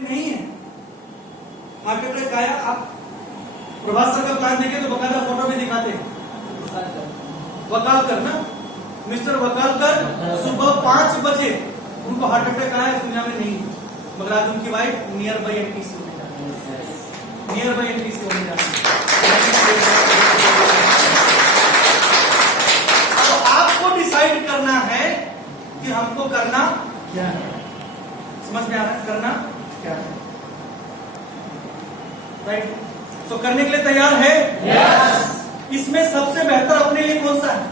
नहीं है। मार्केट में क्या है, आप प्रभात सर का प्लान देखें तो बकायदा फोटो में दिखाते हैं वकालकर ना, मिस्टर वकालकर सुबह 5 बजे उनको हार्ट अटैक आया, इस दुनिया में नहीं है, मगर आज उनकी वाइफ नियर बाई एनटीसी होने जाती है, नियर बाई एनटीसी होने जाती है। तो आपको डिसाइड करना है कि हमको करना क्या है। समझ में आ रहा है करना क्या है, राइट? तो करने के लिए तैयार है? यस। इसमें सबसे बेहतर अपने लिए कौन सा है?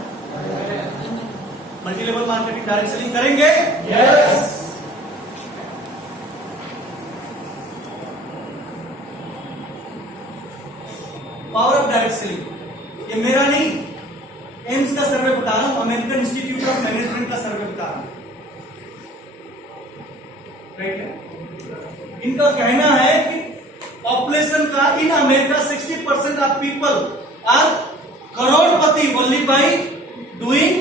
Multi level marketing, direct selling करेंगे? Yes. Power of direct selling, ये मेरा नहीं, एम्स का सर्वे बता रहा हूं, अमेरिकन इंस्टीट्यूट ऑफ मैनेजमेंट का सर्वे बता रहा हूं, राइट है? इनका कहना है कि पॉपुलेशन का in America 60% of people are करोड़पति only by doing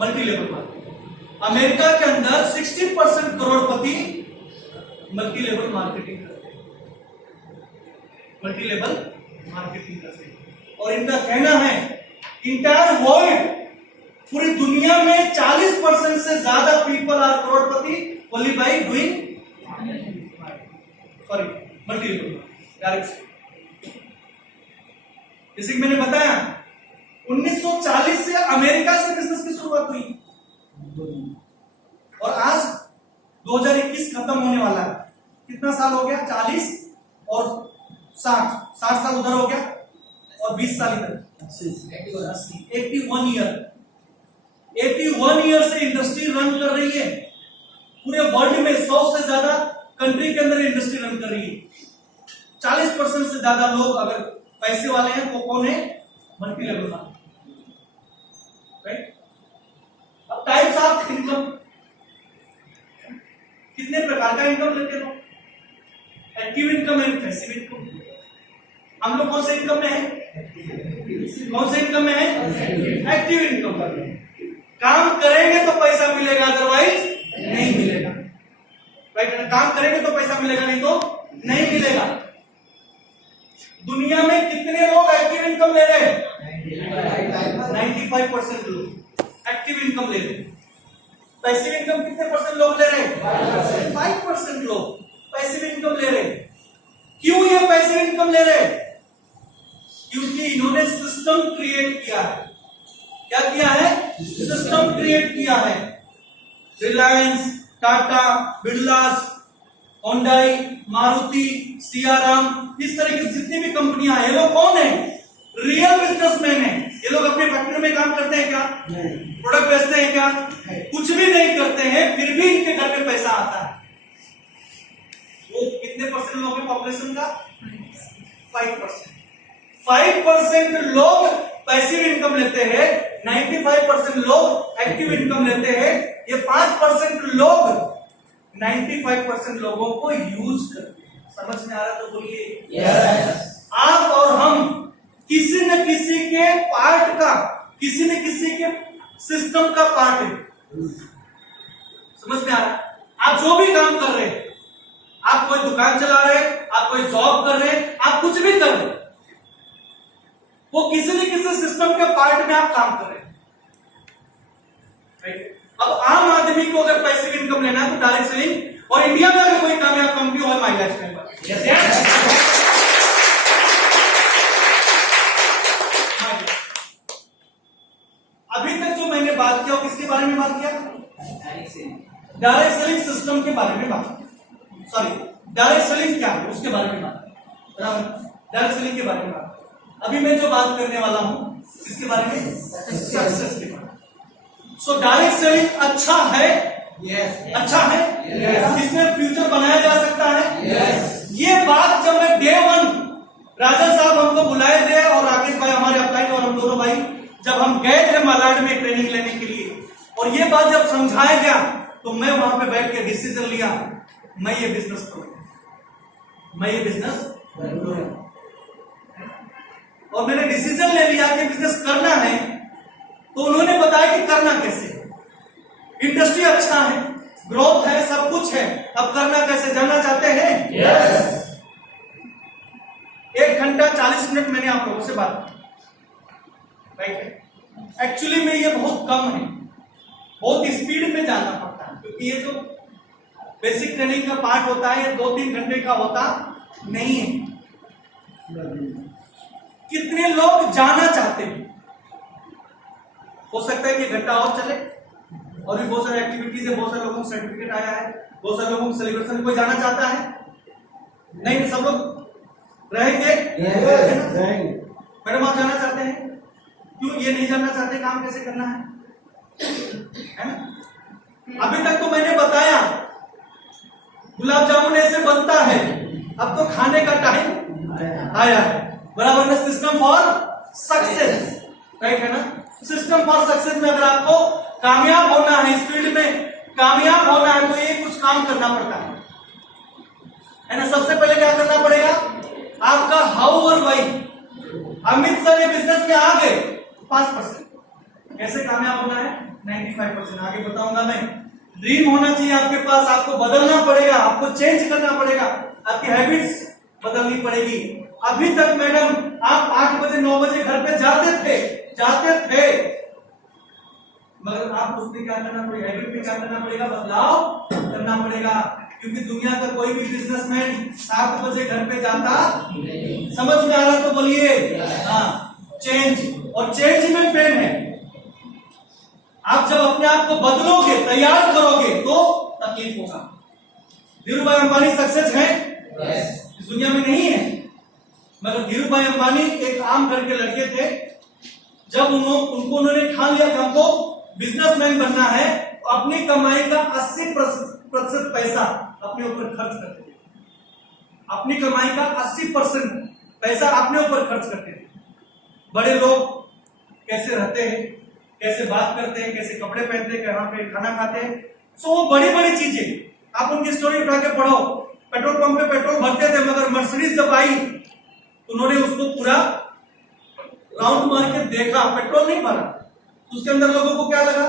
multi level marketing. America के अंदर 60% करोड़पति मल्टी लेवल मार्केटिंग करते हैं, मल्टी लेवल मार्केटिंग करते हैं। और इनका कहना है इंटायर वर्ल्ड, पूरी दुनिया में 40% से ज्यादा पीपल आर करोड़पति only by doing multi level direct. जैसे कि मैंने बताया 1940 से अमेरिका से बिजनेस की शुरुआत हुई और आज 2021 खत्म होने वाला है। कितना साल हो गया? 40 और 60 साल उधर हो गया और 20 साल इधर, 81 ईयर से इंडस्ट्री रन कर रही है। पूरे वर्ल्ड में 100 से ज्यादा कंट्री के अंदर इंडस्ट्री रन कर रही है। 40% से ज्यादा लोग अगर पैसे वाले हैं वो कौन है? Multi level marketing, right? अब टाइप्स ऑफ इनकम, कितने प्रकार का इनकम लेते हो? एक्टिव इनकम है, पैसिव इनकम। हम लोग कौन से इनकम में है? कौन से इनकम में है? एक्टिव इनकम में। काम करेंगे तो पैसा मिलेगा, अदरवाइज नहीं मिलेगा, राइट? काम करेंगे तो पैसा मिलेगा, नहीं तो नहीं मिलेगा। दुनिया में कितने लोग एक्टिव इनकम ले रहे हैं? 95% लोग एक्टिव इनकम ले रहे हैं। पैसिव इनकम कितने परसेंट लोग ले रहे हैं? 5% लोग पैसिव इनकम ले रहे हैं। क्यों ये पैसिव इनकम ले रहे हैं? क्योंकि इन्होंने सिस्टम क्रिएट किया है। क्या किया है? सिस्टम क्रिएट किया है। रिलायंस, टाटा, बिरलास, होंडाई, मारुति, सियाराम, इस तरह की जितनी भी कंपनियां हैं, ये लोग कौन है? रियल बिजनेसमैन है। ये लोग अपने फैक्ट्री में काम करते हैं क्या? प्रोडक्ट बेचते हैं क्या? कुछ भी नहीं करते हैं, फिर भी इनके घर में पैसा आता है। वो कितने परसेंट लोग हैं पॉपुलेशन का? 5%। 5% लोग पैसिव इनकम लेते हैं, 95% लोग एक्टिव इनकम लेते हैं। ये 5% लोग 95% लोगों को यूज करते हैं। समझ में आ रहा तो बोलिए यस। आप और हम किसी न किसी के पार्ट का, किसी न किसी के सिस्टम का पार्ट है। समझ में आ रहा? आप जो भी काम कर रहे हैं, आप कोई दुकान चला रहे हैं, आप कोई जॉब कर रहे हैं, आप कुछ भी कर रहे हैं, वो किसी न किसी सिस्टम के पार्ट में आप काम कर रहे हैं, राइट? अब आम आदमी को अगर पैसिव इनकम लेना है तो डायरेक्ट सेलिंग, और इंडिया में अगर कोई कामयाब कंपनी हो माई लाइफस्टाइल पर। अभी तक जो मैंने बात किया, किसके बारे में बात किया? डायरेक्ट सेलिंग सिस्टम के बारे में बात किया। सॉरी, डायरेक्ट सेलिंग क्या है उसके बारे में बात किया, डायरेक्ट सेलिंग के बारे में बात किया। अभी मैं जो बात करने वाला हूं इसके बारे में, सक्सेस के बारे में। सो डायरेक्ट सेलिंग अच्छा है? यस। अच्छा है? यस। इसमें फ्यूचर बनाया जा सकता है? यस। ये बात जब मैं डे 1 राजन साहब हमको बुलाए थे और राकेश भाई हमारे अपलाइन और हम दोनों भाई जब हम गए थे मालाड में ट्रेनिंग लेने के लिए, और ये बात जब समझाया गया तो मैं वहां पे बैठ के डिसीजन लिया, मैं ये बिजनेस करूंगा, मैं ये बिजनेस करूंगा। और मैंने डिसीजन ले लिया कि बिजनेस करना है। तो उन्होंने बताया कि करना कैसे। इंडस्ट्री अच्छा है, ग्रोथ है, सब कुछ है, अब करना कैसे, जानना चाहते हैं? यस। 1 घंटा 40 मिनट मैंने आप लोगों से बात की, राइट है। एक्चुअली में ये बहुत कम है, बहुत स्पीड में जाना पड़ता है, क्योंकि ये जो बेसिक ट्रेनिंग का पार्ट होता है ये 2-3 घंटे का होता नहीं है। कितने लोग जाना चाहते हैं? हो सकता है कि घंटा और चले, और भी बहुत सारी एक्टिविटीज है, बहुत सारे लोगों को सर्टिफिकेट आया है, बहुत सारे लोगों को सेलिब्रेशन, कोई जाना चाहता है? नहीं, सब लोग रहेंगे। मैडम आप जाना चाहते हैं? क्यों ये नहीं जानना चाहते काम कैसे करना है ना? अभी तक तो मैंने बताया गुलाब जामुन ऐसे बनता है, अब तो खाने का टाइम आया है। बराबर में सिस्टम फॉर सक्सेस, राइट है ना? सिस्टम फॉर सक्सेस में अगर आपको कामयाब होना है, इस फील्ड में कामयाब होना है, तो ये कुछ काम करना पड़ता है ना? सबसे पहले क्या करना पड़ेगा? आपका हाउ और वाई। अमित सर ये बिजनेस में आ गए 5%, कैसे कामयाब होना है 95%, आगे बताऊंगा मैं। ड्रीम होना चाहिए आपके पास, आपको बदलना पड़ेगा, आपको चेंज करना पड़ेगा, आपकी हैबिट्स बदलनी पड़ेगी। अभी तक मैडम आप 8 बजे 9 बजे घर पे जाते थे, मगर आप उसमें क्या करना पड़ेगा, हैबिट में क्या करना पड़ेगा, बदलाव करना पड़ेगा, क्योंकि दुनिया का कोई भी बिजनेसमैन 7 बजे घर पे जाता, समझ में आ रहा तो बोलिए। हाँ, चेंज, और चेंज में पेन है। आप जब अपने आप को बदलोगे, तैयार करोगे, तो तकलीफ होगा। धीरू भाई अंबानी सक्सेस है इस दुनिया में नहीं है, मगर धीरू भाई अंबानी एक आम घर के लड़के थे। जब उन्होंने ठान लिया कि हमको बिजनेसमैन बनना है, तो अपनी कमाई का 80% पैसा अपने ऊपर खर्च करते थे। अपनी कमाई का 80% पैसा अपने ऊपर खर्च करते थे। बड़े लोग कैसे रहते हैं, कैसे बात करते हैं, कैसे कपड़े पहनते हैं, कहां पे खाना खाते हैं, सो वो बड़ी बड़ी चीजें आप उनकी स्टोरी उठा के पढ़ो। पेट्रोल पंप पे पेट्रोल भरते थे, मगर मर्सिडीज जब आई तो उन्होंने उसको पूरा राउंड मार के देखा, पेट्रोल नहीं भरा। उसके अंदर लोगों को क्या लगा,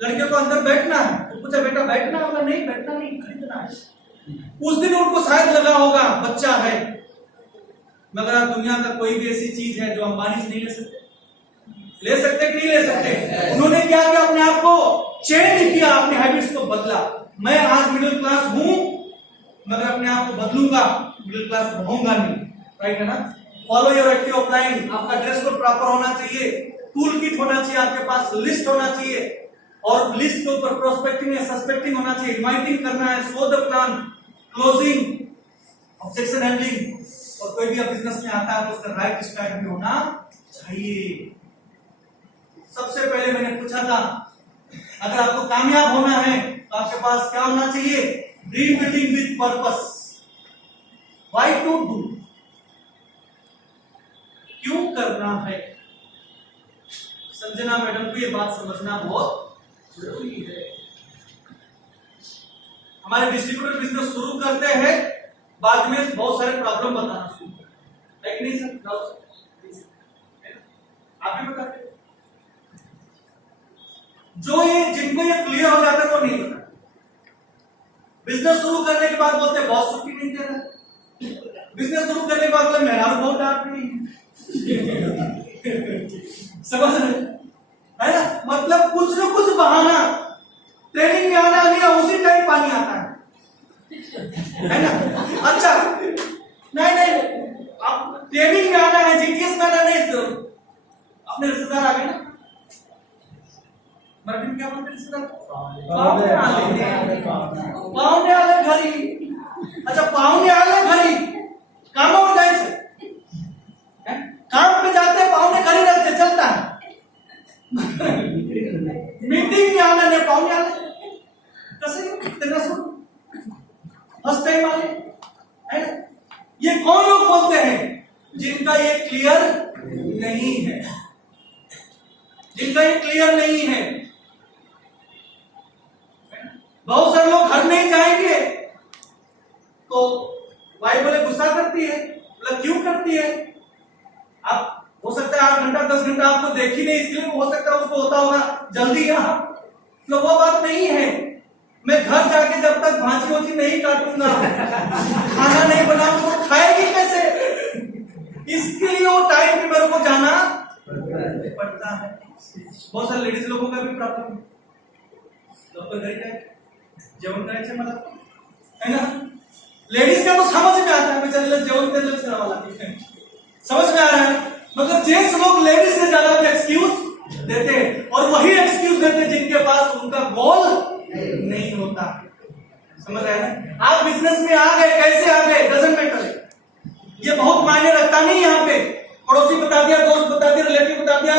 लड़के को अंदर बैठना है, तो पूछा बेटा बैठना होगा? नहीं बैठना नहीं, खरीदना है। उस दिन उनको शायद लगा होगा बच्चा है, मगर आज दुनिया का कोई भी ऐसी चीज है जो अंबानी से नहीं ले सकते? ले सकते कि नहीं ले सकते? उन्होंने क्या किया, अपने आप को चेंज किया, अपने हैबिट्स को बदला। मैं आज मिडिल क्लास हूं, मगर अपने आप को बदलूंगा, मिडिल क्लास रहूंगा नहीं, राइट है ना? फॉलो योर एक्टिव ऑफलाइन, आपका ड्रेस कोड प्रॉपर होना चाहिए, टूल किट होना चाहिए आपके पास, लिस्ट होना चाहिए, और लिस्ट के ऊपर प्रोस्पेक्टिंग या सस्पेक्टिंग होना चाहिए, इनवाइटिंग करना है, show the plan, closing, objection handling, और कोई भी बिजनेस में आता है तो उसका राइट स्टाइल भी होना चाहिए। सबसे पहले मैंने पूछा था, अगर आपको कामयाब होना है तो आपके पास क्या होना चाहिए? Dream building with purpose. Why to do, क्यों करना है? संजना मैडम को ये बात समझना बहुत जरूरी है। हमारे डिस्ट्रीब्यूटर बिजनेस शुरू करते हैं, बाद में बहुत सारे प्रॉब्लम बताना शुरू करते हैं, नहीं सर? आप भी बताते हैं। जो ये जिनको ये क्लियर हो जाता है वो नहीं होता। बिजनेस शुरू करने के बाद बोलते बॉस छुट्टी नहीं दे रहा, बिजनेस शुरू करने के बाद बोले मेहरारू बहुत डांट रही है। समझ रहे है ना? मतलब कुछ न कुछ बहाना, ट्रेनिंग में आना नहीं, उसी टाइम पानी आता है ना? अच्छा, नहीं आप ट्रेनिंग में आना है, जीटीएस में आना नहीं, तो अपने रिश्तेदार आ गए ना, मराठी में क्या बोलते हैं रिश्तेदार? पाहुणे आले घरी। अच्छा, पाहुणे आले घरी, कामावर जायचं, काम पे जाते पाहुणे घरी रहते, चलता है। मीटिंग में आना नहीं, पाहुणे आले कसे त्यांना सोड फर्स्ट टाइम आले है ना? ये कौन लोग बोलते हैं? जिनका ये क्लियर नहीं है, जिनका ये क्लियर नहीं है। बहुत सारे लोग घर नहीं जाएंगे तो वाइफ बोले गुस्सा करती है, बोला क्यों करती है? आप हो सकता है 8 घंटा 10 घंटा आपको देखी नहीं, इसलिए हो सकता है उसको होता होगा जल्दी यहाँ, तो वो बात नहीं है। मैं घर जाके जब तक भाजी वोजी नहीं काटूंगा, खाना नहीं बनाऊंगा तो खाएगी कैसे? इसके लिए वो टाइम पे मेरे को जाना पड़ता है। बहुत सारे लेडीज लोगों का भी प्रॉब्लम है, लोग घर जाए जेवण करायचे मला, है ना? लेडीज का तो समझ में आता है, बेचारे जेवण कर ले वाला समझ में आ रहा है, मगर जेंट्स लोग लेडीज से ज्यादा एक्सक्यूज देते हैं, और वही एक्सक्यूज देते जिनके पास उनका गोल नहीं होता। समझ रहे हैं ना? आप बिजनेस में आ गए, कैसे आ गए डजंट मैटर, ये बहुत मायने रखता नहीं। यहाँ पे पड़ोसी बता दिया, दोस्त बता दिया, रिलेटिव बता दिया,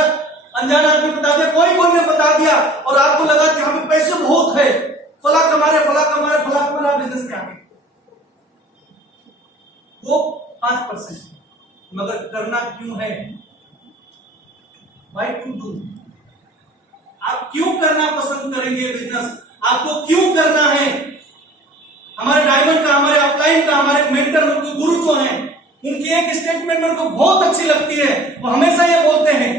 अनजान आदमी बता दिया, कोई ने बता दिया, और आपको लगा कि यहाँ पे पैसे बहुत है, फला कमा रहे, फला कमा रहे, फला कमा रहे, बिजनेस में आ गए। वो 5%, मगर करना क्यों है? Why to do? आप क्यों करना पसंद करेंगे बिजनेस? आपको क्यों करना है? हमारे डायमंड का, हमारे अपलाइन का, हमारे मेंटर, उनके गुरु जो हैं, उनकी एक स्टेटमेंट मेरे को बहुत अच्छी लगती है। वो हमेशा ये बोलते हैं,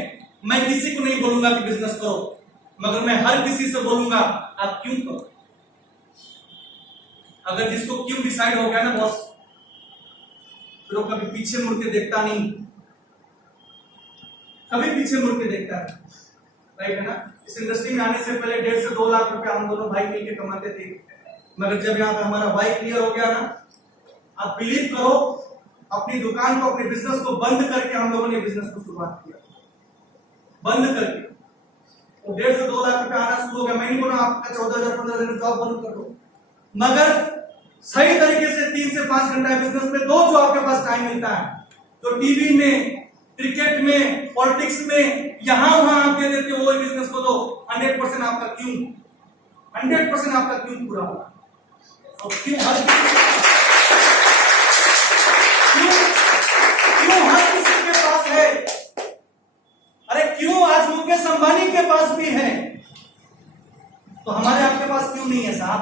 मैं किसी को नहीं बोलूंगा कि बिजनेस करो, मगर मैं हर किसी से बोलूंगा आप क्यों करो। अगर जिसको क्यों डिसाइड हो गया ना बॉस, फिर वो कभी पीछे मुड़ के देखता नहीं, कभी पीछे मुड़ के देखता है, राइट है ना? इस इंडस्ट्री में आने से पहले 1.5 से 2 लाख रुपए हम दोनों भाई मिलकर कमाते थे, मगर जब यहाँ पे हमारा भाई क्लियर हो गया ना, आप बिलीव करो, अपनी दुकान को, अपने बिजनेस को बंद करके हम लोगों ने बिजनेस को शुरुआत किया, बंद करके। तो 1.5 से 2 लाख रुपए आना शुरू हो गया। मैं नहीं बोला आपका 14,000 15,000 जॉब बंद कर दो, मगर सही तरीके से 3 से 5 घंटा बिजनेस में दो, जो आपके पास टाइम मिलता है। तो टीवी में, क्रिकेट में, पॉलिटिक्स में, यहां वहां आप दे देते हो, वो बिजनेस को दो। 100% आपका क्यों, 100% आपका क्यों पूरा होगा। और क्यों हर किसी के पास है? अरे क्यों आज मुकेश अंबानी के पास भी है, तो हमारे आपके पास क्यों नहीं है साहब?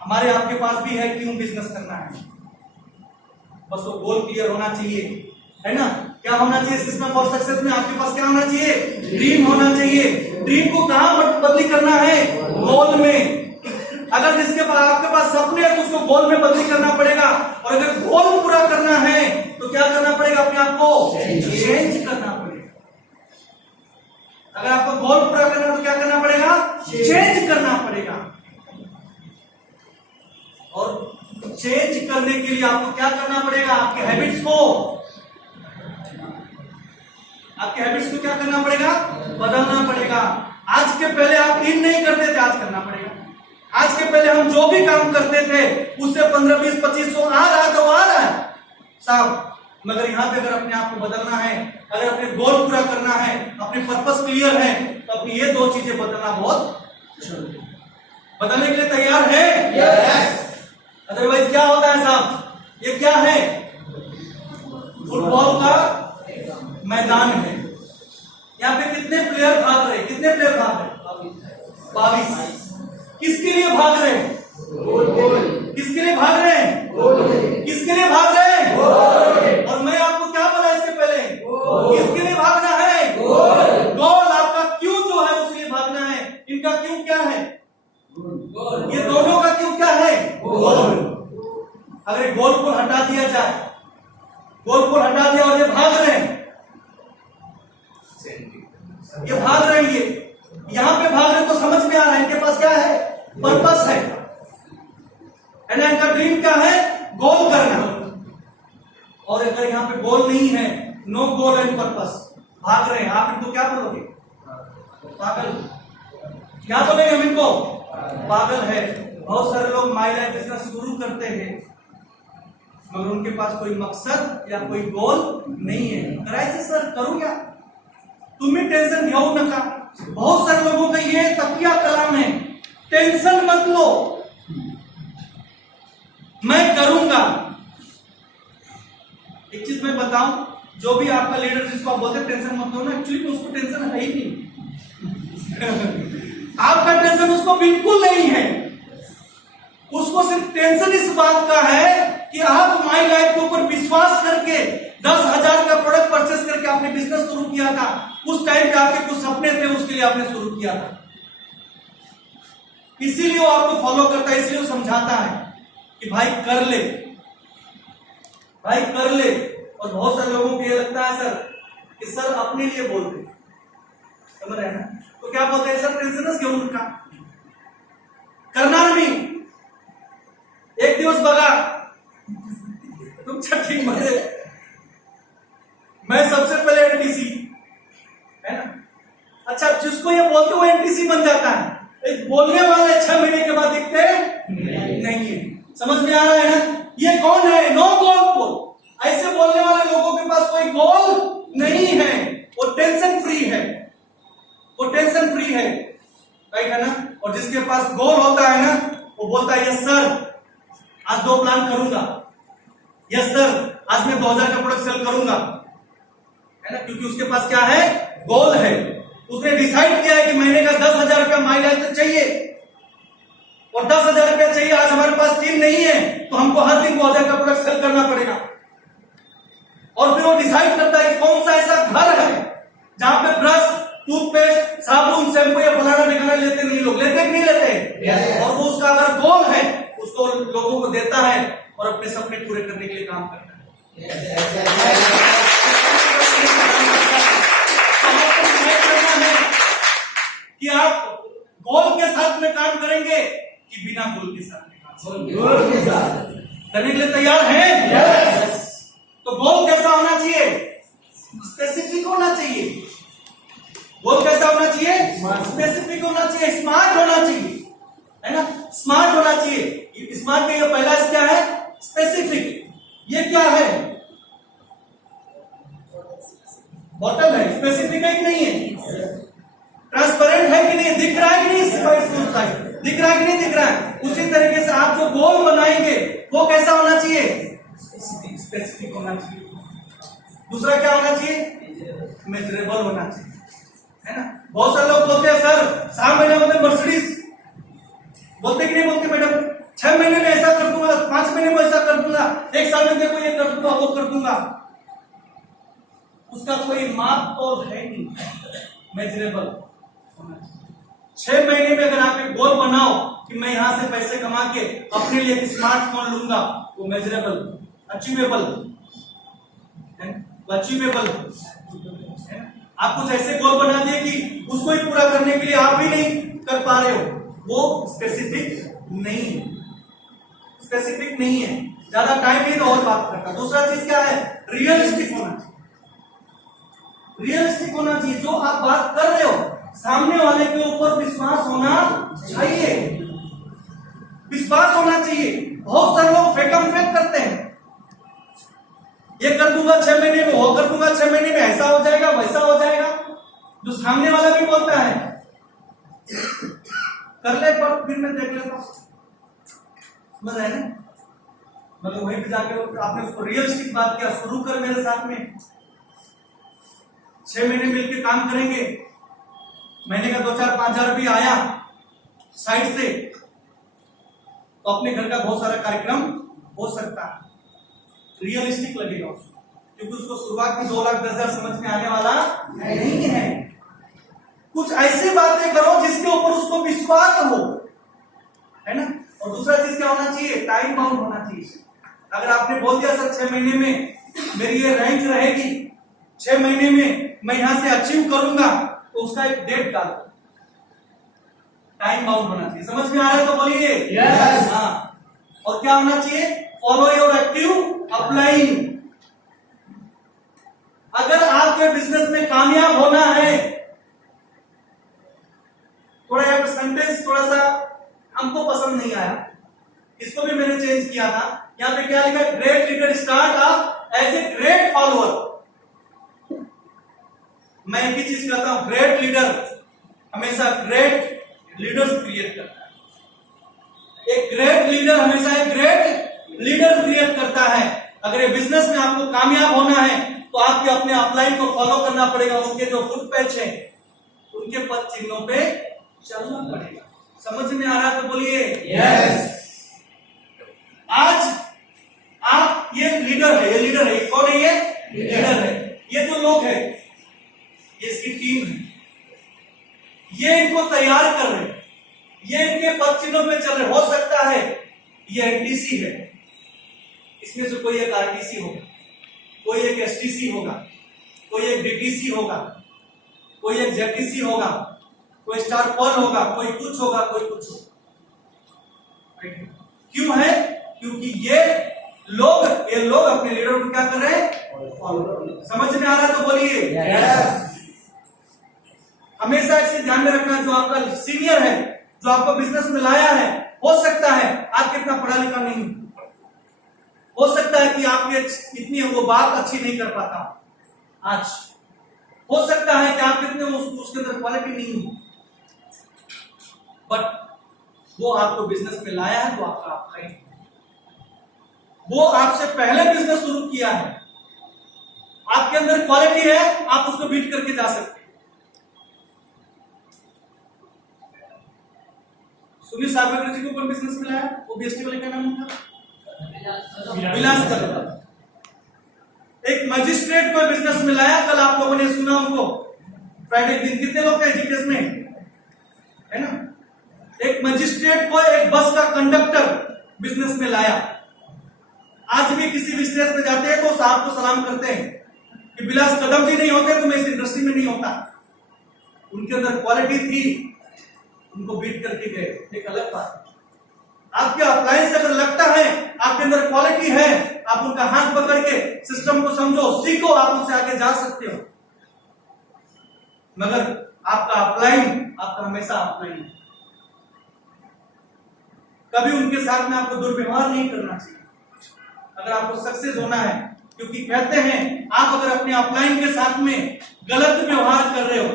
हमारे आपके पास भी है, क्यों बिजनेस करना है? बस वो गोल क्लियर होना चाहिए, है ना? क्या होना चाहिए सिस्टम फॉर सक्सेस में? आपके पास क्या होना चाहिए? ड्रीम होना चाहिए। ड्रीम को कहां बदली करना है? गोल में। अगर जिसके पास, आपके पास सपने है, तो उसको गोल में बदली करना पड़ेगा, और अगर गोल पूरा करना है तो क्या करना पड़ेगा? अपने आप को चेंज करना पड़ेगा। अगर आपको गोल पूरा करना है तो क्या करना पड़ेगा? चेंज करना पड़ेगा। और चेंज करने के लिए आपको क्या करना पड़ेगा? आपके हैबिट्स को क्या करना पड़ेगा? बदलना पड़ेगा। आज के पहले आप इन नहीं करते थे, आज करना पड़ेगा। आज के पहले हम जो भी काम करते थे उससे 15, 20, 2500 आ रहा है तो आ रहा है साहब, मगर यहां पे अगर अपने आप को बदलना है, अगर अपने गोल पूरा करना है, अपने पर्पस क्लियर है, तो अपनी ये 2 चीजें बदलना बहुत जरूरी है। बदलने के लिए तैयार है? यस। अदरवाइज क्या होता है साहब? ये क्या है? फुटबॉल का मैदान है। यहाँ पे कितने प्लेयर भाग रहे? कितने प्लेयर भाग रहे? 22। किसके लिए भाग रहे हैं? किसके लिए भाग रहे हैं? किसके लिए भाग रहे हैं? और मैं आपको क्या बोला इसके पहले? किसके लिए भागना है? गोल। आपका क्यों जो है उसके लिए भागना है। इनका क्यों क्या है? ये दोनों का क्यों क्या है? गोल। अगर गोल को हटा दिया जाए, गोल को हटा दिया और ये भाग रहे हैं, ये भाग रहे हैं, ये यहां पे भाग रहे हैं, तो समझ में आ रहा है इनके पास क्या है? पर्पस है। इनका ड्रीम क्या है? गोल करना। और अगर यहां पे गोल नहीं है, नो गोल एंड पर्पस, भाग रहे हैं, आप इनको क्या बोलोगे? पागल। क्या बोलेंगे हम इनको? पागल है। बहुत सारे लोग माई लाइफ बिजनेस शुरू करते हैं, मगर उनके पास कोई मकसद या कोई गोल नहीं है। करायचं सर, करू क्या? तुम्ही टेंशन घेऊ नका। बहुत सारे लोगों का ये तकिया कलाम है, टेंशन मत लो, मैं करूंगा। एक चीज मैं बताऊं, जो भी आपका लीडर जिसको आप बोलते हैं टेंशन मत लो ना, एक्चुअली उसको टेंशन है ही नहीं। आपका टेंशन उसको बिल्कुल नहीं है। उसको सिर्फ टेंशन इस बात का है कि आप माई लाइफ के ऊपर विश्वास करके 10,000 का प्रोडक्ट परचेस करके आपने बिजनेस शुरू किया था। उस टाइम पे आपके कुछ सपने थे, उसके लिए आपने शुरू किया था। इसीलिए वो आपको फॉलो करता है, इसलिए वो समझाता है कि भाई कर ले, भाई कर ले। और बहुत सारे लोगों को ये लगता है सर कि सर अपने लिए बोल रहे, समझ रहे हैं ना? तो क्या बोलते हैं सर, टेंशन घेऊ नका, करणार नहीं। एक दिवस बघा तुमच्या टीम मध्ये मैं सबसे पहले एनटीसी है ना। अच्छा, जिसको ये बोलते वो एनटीसी बन जाता है, एक बोलने वाले 6 महीने के बाद दिखते नहीं है। समझ में आ रहा है ना? ये कौन है? नो गोल पोल। ऐसे बोलने वाले लोगों के पास कोई गोल नहीं है, वो टेंशन फ्री है, वो टेंशन फ्री है, राइट है ना। और जिसके पास गोल होता है ना, वो बोलता है यस सर आज 2 प्लान करूंगा, यस सर आज मैं 2000 का प्रोडक्ट सेल करूंगा, है ना। क्योंकि उसके पास क्या है? गोल है। उसने डिसाइड किया है कि महीने का 10,000 रुपया माइलेज चाहिए और 10,000 रुपया चाहिए। आज हमारे पास टीम नहीं है तो हमको हर दिन 2000 का प्रोडक्ट सेल करना पड़ेगा। और फिर वो डिसाइड करता है कि कौन सा ऐसा घर है जहां पे ब्रश, टूथपेस्ट, साबुन, शैम्पू या फलाना ठिकाना लेते नहीं, लोग लेते नहीं लेते। और वो उसका अगर गोल है उसको लोगों को देता है और अपने सपने पूरे करने के लिए काम करता है। कि आप गोल के साथ में काम करेंगे कि बिना गोल के साथ में काम? गोल के साथ करने के लिए तैयार हैं? यस। तो गोल कैसा होना चाहिए? स्पेसिफिक होना चाहिए। गोल कैसा होना चाहिए? स्पेसिफिक होना चाहिए, स्मार्ट होना चाहिए, है ना। स्मार्ट होना चाहिए। स्मार्ट का ये पहला क्या है? स्पेसिफिक। ये क्या है? बॉटल है, स्पेसिफिक है कि नहीं है? ट्रांसपेरेंट है कि नहीं? दिख रहा है कि नहीं? दिख रहा है कि नहीं दिख रहा है? उसी तरीके से आप जो गोल बनाएंगे वो कैसा होना चाहिए? स्पेसिफिक होना चाहिए। दूसरा क्या होना चाहिए? मेजरेबल होना चाहिए, है ना। बहुत सारे लोग बोलते हैं सर 6 महीने में मर्सिडीज, बोलते कि नहीं बोलते मैडम? 6 महीने में ऐसा कर दूंगा, 5 महीने में ऐसा कर दूंगा, 1 साल में देखो ये कर दूंगा, वो कर दूंगा। उसका कोई माप तो है नहीं, मेजरेबल। 6 महीने में अगर आप एक गोल बनाओ कि मैं यहां से पैसे कमा के अपने लिए एक स्मार्टफोन लूंगा, वो मेजरेबल, अचीवेबल, अचीवेबल। आप कुछ ऐसे गोल बना दिए कि उसको ही पूरा करने के लिए आप भी नहीं कर पा रहे हो, वो स्पेसिफिक नहीं है, स्पेसिफिक नहीं है। ज्यादा टाइम नहीं तो और बात करता। दूसरा चीज क्या है? रियलिस्टिक होना चाहिए। रियलिस्टिक होना चाहिए। जो आप बात कर रहे हो सामने वाले के ऊपर विश्वास होना चाहिए, विश्वास होना चाहिए। बहुत सारे लोग फेकम फेक करते हैं, ये कर दूंगा 6 महीने में, वो कर दूंगा 6 महीने में, ऐसा हो जाएगा वैसा हो जाएगा। जो सामने वाला भी बोलता है कर ले पर फिर मैं देख लेता हूं, समझ रहे हैं? मतलब वहीं पे जाके आपने उसको रियलिस्टिक बात किया, शुरू कर मेरे साथ में, 6 महीने मिलकर काम करेंगे, महीने का 2-4-5 हजार रुपया आया साइड से, तो अपने घर का बहुत सारा कार्यक्रम हो सकता है। रियलिस्टिक लगेगा उसको, क्योंकि उसको शुरुआत में 2,10,000 समझ में आने वाला नहीं है। कुछ ऐसी बातें करो जिसके ऊपर उसको विश्वास हो, है ना। और दूसरा चीज क्या होना चाहिए? टाइम बाउंड होना चाहिए। अगर आपने बोल दिया सर 6 महीने में मेरी ये रैंक रहेगी, 6 महीने में मैं यहां से अचीव करूंगा, तो उसका एक डेट डालो, टाइम बाउंड होना चाहिए। समझ में आ रहा है तो बोलिए यस। हाँ। और क्या होना चाहिए? Follow your active applying. अगर आपके बिजनेस में कामयाब होना है, थोड़ा यहां पर सेंटेंस थोड़ा सा हमको पसंद नहीं आया, इसको भी मैंने चेंज किया था। यहां पे क्या लिखा? Great leader start off as a great follower. मैं एक ही चीज कहता हूं, ग्रेट लीडर हमेशा ग्रेट लीडर्स क्रिएट करता है। एक ग्रेट लीडर हमेशा एक ग्रेट लीडर क्रिएट करता है। अगर ये बिजनेस में आपको कामयाब होना है तो आपके अपने अपलाइन को फॉलो करना पड़ेगा। उनके जो फुट पैच है उनके पद चिन्हों पे चलना पड़ेगा। समझ में आ रहा है तो बोलिए यस। आज आप ये लीडर है, ये लीडर है, कौन है? ये लीडर है। ये जो लोग हैं ये इसकी टीम है, ये इनको तैयार कर रहे हैं, ये इनके पद चिन्हों पे चल रहे, हो सकता है ये एनटीसी है, इसमें से कोई एक आरटीसी होगा, कोई एक एसटीसी होगा, कोई एक डीटीसी होगा, कोई एक जेटीसी होगा, कोई स्टार पॉल होगा, कोई कुछ होगा, कोई कुछ होगा। क्यों है? क्योंकि ये लोग अपने लीडर को क्या कर रहे हैं? समझ में आ रहा है तो बोलिए यस। हमेशा इसे ध्यान में रखना, जो आपका सीनियर है, जो आपको बिजनेस में लाया है, हो सकता है आप कितना पढ़ा लिखा नहीं, हो सकता है कि आपके इतनी वो बात अच्छी नहीं कर पाता आज, हो सकता है कि आप इतने उसके अंदर क्वालिटी नहीं हो, बट वो आपको बिजनेस में लाया है तो आपका अपलाइन, वो आपसे पहले बिजनेस शुरू किया है, आपके अंदर क्वालिटी है, आप उसको बीट करके जा सकते हैं। सुनील सावरकर जी को कौन बिजनेस में लाया? वो बीएसटी वाले का नाम था विलास कदम। एक मजिस्ट्रेट को बिजनेस में लाया, कल आप लोगों ने सुना उनको, फ्राइडे दिन कितने लोग थे जीपीएस में, है ना? एक मजिस्ट्रेट को एक बस का कंडक्टर बिजनेस में लाया। आज भी किसी भी स्टेज पे जाते हैं तो साहब को सलाम करते हैं कि विलास कदम जी नहीं होते तो मैं इस इंडस्ट्री में नहीं होता। उनके अंदर क्वालिटी थी, उनको बीट करके गए, एक अलग बात। आपके अप्लायंस अगर लगता है आपके अंदर क्वालिटी है, आप उनका हाथ पकड़ के सिस्टम को समझो, सीखो, आप उनसे आगे जा सकते हो। मगर आपका अपलाइन, आपका हमेशा अपलाइन, कभी उनके साथ में आपको दुर्व्यवहार नहीं करना चाहिए अगर आपको सक्सेस होना है। क्योंकि कहते हैं आप अगर अपने अपलाइन के साथ में गलत व्यवहार कर रहे हो,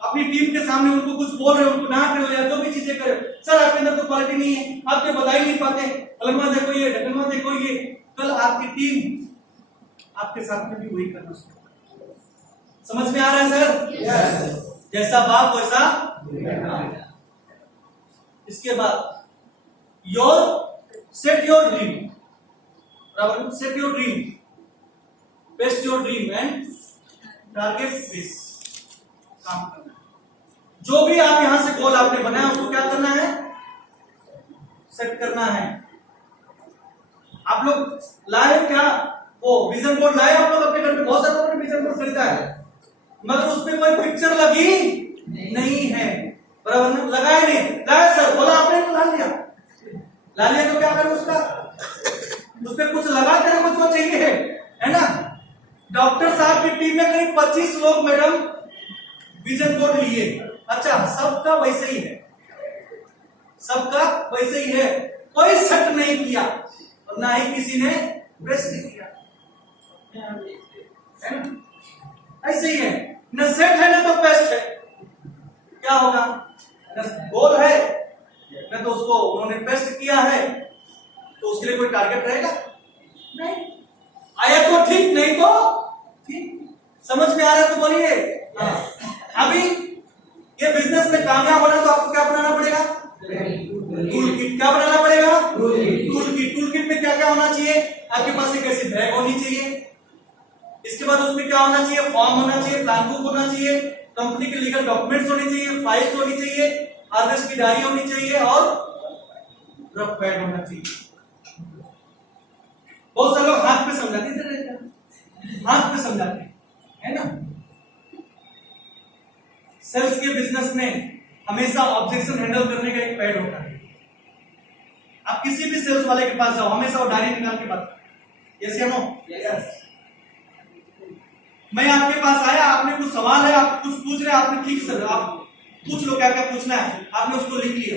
अपनी टीम के सामने उनको कुछ बोल रहे हो, उनको डांट रहे हो या जो भी चीजें कर रहे हो, सर आपके अंदर तो क्वालिटी नहीं है, आप ये बता ही नहीं पाते, अलमा देखो ये, ढकलमा देखो ये, कल आपकी टीम आपके साथ में भी वही करना शुरू। समझ में आ रहा है सर? yes. जैसा बाप वैसा। इसके बाद सेट योर ड्रीम, बराबर, set your dream, best your dream and target this, काम करना। जो भी आप यहां से गोल आपने बनाया उसको क्या करना है? सेट करना है। आप लोग लाए क्या? वो विजन बोर्ड लाए आप लोग अपने घर में? बहुत सारे लोगों ने विजन बोर्ड खरीदा है, मगर उसमें कोई पिक्चर लगी नहीं है, बराबर ना? लगाए नहीं, लाए सर, बोला आपने तो ला लिया, ला लिया तो क्या करें उसका? उसपे कुछ लगा कर कुछ वो चाहिए है ना? डॉक्टर साहब की टीम में करीब 25 लोग मैडम विजन बोर्ड लिए। अच्छा, सबका वैसे ही है, सबका वैसे ही है, कोई सेट नहीं किया और ना ही किसी ने बेस्ट किया, है ना? ऐसे ही है, न सेट है ना तो बेस्ट है। क्या होगा? न गोल है न तो उसको उन्होंने बेस्ट किया है, तो उसके लिए कोई टारगेट रहेगा नहीं। आया तो ठीक, नहीं तो ठीक। समझ में आ रहा है तो बोलिए। अभी ये बिजनेस में कामयाब होना तो आपको क्या बनाना पड़ेगा? Tool kit. क्या बनाना पड़ेगा? Tool kit. टूल किट में क्या क्या होना चाहिए? आपके पास एक ऐसी बैग होनी चाहिए, इसके बाद उसमें क्या होना चाहिए? फॉर्म होना चाहिए, प्लान बुक होना चाहिए, कंपनी के लीगल डॉक्यूमेंट्स होने चाहिए, फाइल्स होनी चाहिए, आरएस की डायरी होनी चाहिए और रफ पैड होना चाहिए। बहुत सारे लोग हाथ पे समझाते हैं, हाथ पे समझाते हैं, है ना? सेल्स के बिजनेस में हमेशा ऑब्जेक्शन हैंडल करने का एक पैड होता है। आप किसी भी सेल्स वाले के पास जाओ, हमेशा वो डायरी निकाल के बात, यस या नो? यस। मैं आपके पास आया, आपने कुछ सवाल है, आप कुछ पूछ रहे हैं, आपने ठीक सर आप पूछ लो क्या क्या पूछना है, आपने उसको लिख लिया,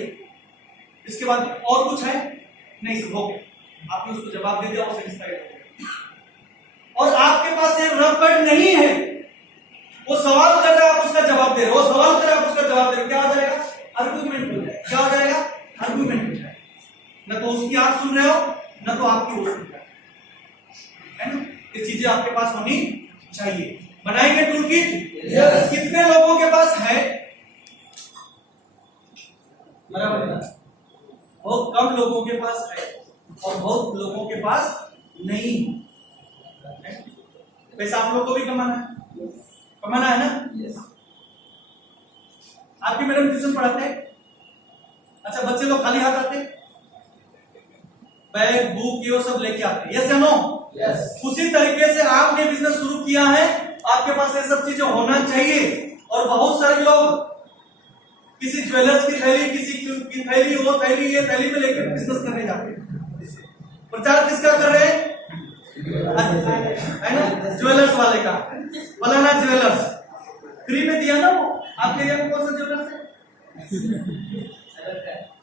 इसके बाद और कुछ है नहीं, सब हो गया, आपने उसको जवाब दे दिया और सेटिस्फाइड हो गया। और आपके पास ये रफ पैड नहीं है, वो सवाल कर रहा है आप उसका जवाब दे रहे हो, वो सवाल कर रहा है आप उसका जवाब दे रहे हो, क्या हो जाएगा? आर्गुमेंट हो जाएगा। क्या हो जाएगा? आर्गुमेंट हो जाएगा। न तो उसकी आप सुन रहे हो न तो आपकी वो सुन रहे है ना? ये चीजें आपके पास होनी चाहिए। बनाएंगे टूल किट? yes. कितने लोगों के पास है? बराबर, बहुत कम लोगों के पास है और बहुत लोगों के पास नहीं है। पैसा आप लोगों को भी कमाना है, कमाना है ना? yes. आपकी मैडम ट्यूशन पढ़ाते हैं, अच्छा, बच्चे लोग खाली हाथ आते, बैग बुक ये सब लेके आते, यस या नो? यस। उसी तरीके से आपने बिजनेस शुरू किया है, आपके पास ये सब चीजें होना चाहिए। और बहुत सारे लोग किसी ज्वेलर्स की थैली, किसी की थैली, वो थैली, ये थैली में लेकर बिजनेस करने जाते हैं। प्रचार किसका कर रहे हैं? है ना, ज्वेलर्स वाले का। फलाना ज्वेलर्स फ्री में दिया ना, वो आपके एरिया में कौन सा ज्वेलर्स है?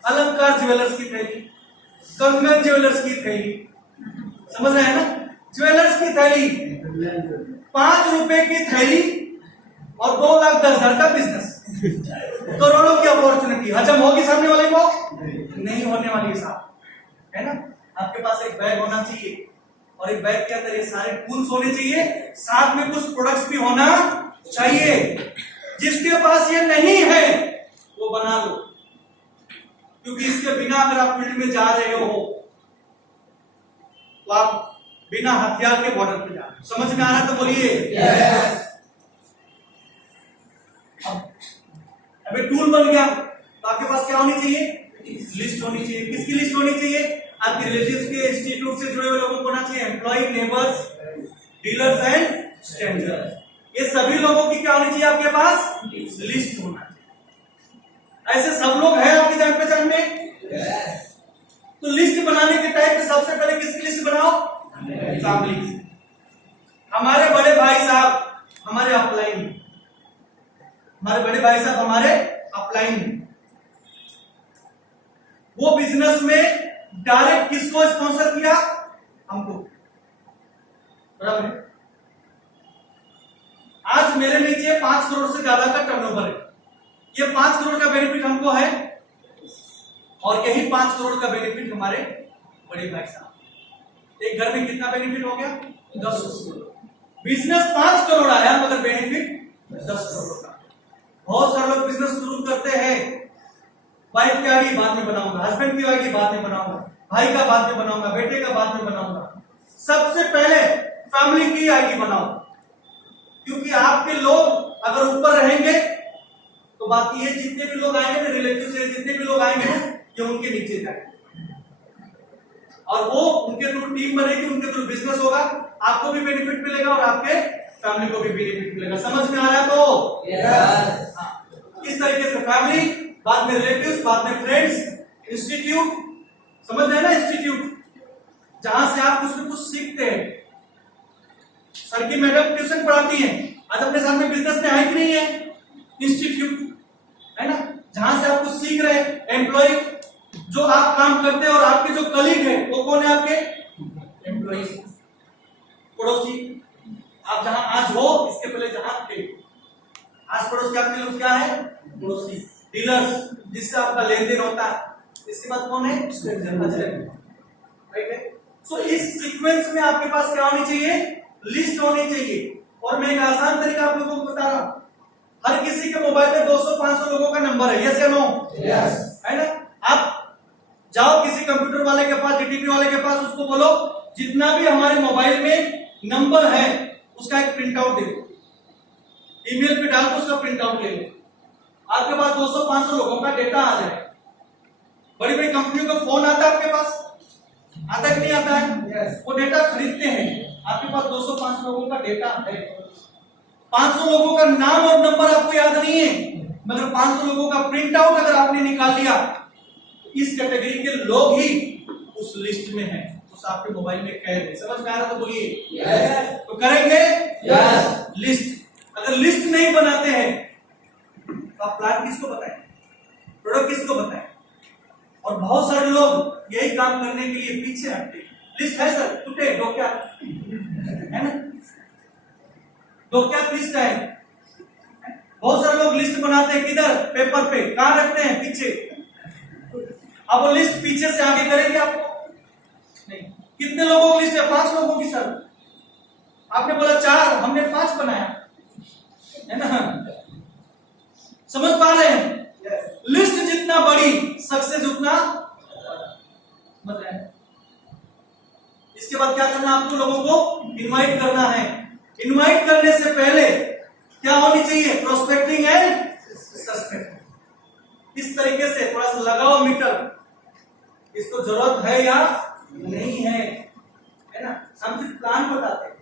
अलंकार ज्वेलर्स की थैली, कंगन ज्वेलर्स की थैली, समझ रहे हैं ना? ज्वेलर्स की थैली, 5 रुपए की थैली और 2,10,000 का बिजनेस, करोड़ों की अपॉर्चुनिटी। हजम होगी सामने वाले को? नहीं होने वाली साहब, है ना? आपके पास एक बैग होना चाहिए और एक बैग के अंदर ये सारे टूल्स होने चाहिए, साथ में कुछ प्रोडक्ट्स भी होना चाहिए। जिसके पास ये नहीं है वो बना लो, क्योंकि इसके बिना अगर आप फील्ड में जा रहे हो तो आप बिना हथियार के बॉर्डर पे जा रहे हो। समझ में आ रहा है तो बोलिए yes। अबे टूल बन गया तो आपके पास क्या होनी चाहिए? लिस्ट होनी चाहिए। किसकी लिस्ट होनी चाहिए? आपके रिलेटिव्स के, इंस्टीट्यूट से जुड़े हुए लोगों को होना चाहिए, employ, neighbours, dealers and strangers, ये सभी लोगों की क्या होनी चाहिए आपके पास? लिस्ट होना चाहिए। ऐसे सब लोग हैं आपकी जान पहचान में? तो लिस्ट बनाने के टाइम पे सबसे पहले किसकी लिस्ट बनाओ? फैमिली की। हमारे बड़े भाई साहब हमारे अपलाइन, हमारे बड़े भाई साहब हमारे अपलाइन, वो बिजनेस में डायरेक्ट किसको स्पॉन्सर किया? हमको, बराबर है। आज मेरे नीचे 5 करोड़ से ज्यादा का टर्नओवर है, ये 5 करोड़ का बेनिफिट हमको है और यही 5 करोड़ का बेनिफिट हमारे बड़े भाई साहब। एक घर में कितना बेनिफिट हो गया? 10 करोड़। बिजनेस 5 करोड़ आया मगर बेनिफिट 10 करोड़ का। बहुत सारे लोग बिजनेस शुरू करते हैं, वाइफ की आईडी बाद में बनाऊंगा, हस्बैंड की आईडी बाद में बनाऊंगा, भाई का बाद में बनाऊंगा, बेटे का बाद में बनाऊंगा। सबसे पहले फैमिली की आईडी बनाओ, क्योंकि आपके लोग अगर ऊपर रहेंगे तो बात ये, जितने भी लोग आएंगे ना रिलेटिव से, जितने भी लोग आएंगे ना ये उनके नीचे जाएंगे और वो उनके थ्रू टीम बनेगी, उनके थ्रू बिजनेस होगा, आपको भी बेनिफिट मिलेगा और आपके फैमिली को भी बेनिफिट मिलेगा। समझ में आ रहा है तो? यस। हाँ, इस तरीके से फैमिली, बाद में रिलेटिव्स, बाद में फ्रेंड्स, इंस्टीट्यूट, समझ रहे हैं ना? इंस्टीट्यूट जहां से आप कुछ न कुछ सीखते हैं। सर की मैडम ट्यूशन पढ़ाती हैं, आज अपने सामने बिजनेस में है कि नहीं है? इंस्टीट्यूट है ना, जहां से आप कुछ सीख रहे हैं। एम्प्लॉय, जो आप काम करते हैं और आपके जो कलीग है वो कौन है? आपके एम्प्लॉइज। पड़ोसी, आप जहां आज हो इसके पहले जहां थे, आस पड़ोस के आपके लोग क्या है? पड़ोसी। डीलर्स, जिससे आपका लेन देन होता है, इसके बाद कौन है? स्ट्रेंजर। राइट है। सो इस सीक्वेंस में आपके पास क्या होनी चाहिए? लिस्ट होनी चाहिए। और मैं एक आसान तरीका आप लोगों को बता रहा हूं, हर किसी के मोबाइल में 200-500 लोगों का नंबर है, यस या नो? यस, है ना? आप जाओ किसी कंप्यूटर वाले के पास, जीटीपी वाले के पास, उसको बोलो जितना भी हमारे मोबाइल में नंबर है उसका एक प्रिंट आउट दे दो, ईमेल पे डाल दो, उसका प्रिंट आउट ले लो। आपके पास 200-500 लोगों का डेटा आ जाए। बड़ी बड़ी कंपनियों का फोन आता है आपके पास, आता है कि नहीं आता है? yes। वो डेटा खरीदते हैं, आपके पास 200-500 लोगों का डेटा है। 500 लोगों का नाम और नंबर आपको याद नहीं है, मगर 500 लोगों का प्रिंट आउट अगर आपने निकाल लिया, इस कैटेगरी के लोग ही उस लिस्ट में हैं, उस आपके मोबाइल में कैद है। समझ में आ रहा तो बोलिए yes। तो करेंगे yes। लिस्ट। अगर लिस्ट नहीं बनाते हैं तो आप प्लान किसको बताएं, प्रोडक्ट किसको बताएं? और बहुत सारे लोग यही काम करने के लिए पीछे हटते हैं। लिस्ट है सर, टूटे डोक्या है ना, डोक्या लिस्ट है। बहुत सारे लोग लिस्ट बनाते हैं, किधर? पेपर पे। कहां रखते हैं? पीछे। अब वो लिस्ट पीछे से आगे करेंगे आपको? नहीं। कितने लोगों की लिस्ट है? 5 लोगों की सर। आपने बोला 4, हमने 5 बनाया, है ना? समझ पा रहे हैं? लिस्ट जितना बड़ी, सक्सेस उतना मतलब। इसके बाद क्या करना? आपको लोगों को इनवाइट करना है। इनवाइट करने से पहले क्या होनी चाहिए? Prospecting and suspecting. इस तरीके से थोड़ा सा लगाओ मीटर, इसको जरूरत है या नहीं है ना। हम सिर्फ प्लान बताते हैं,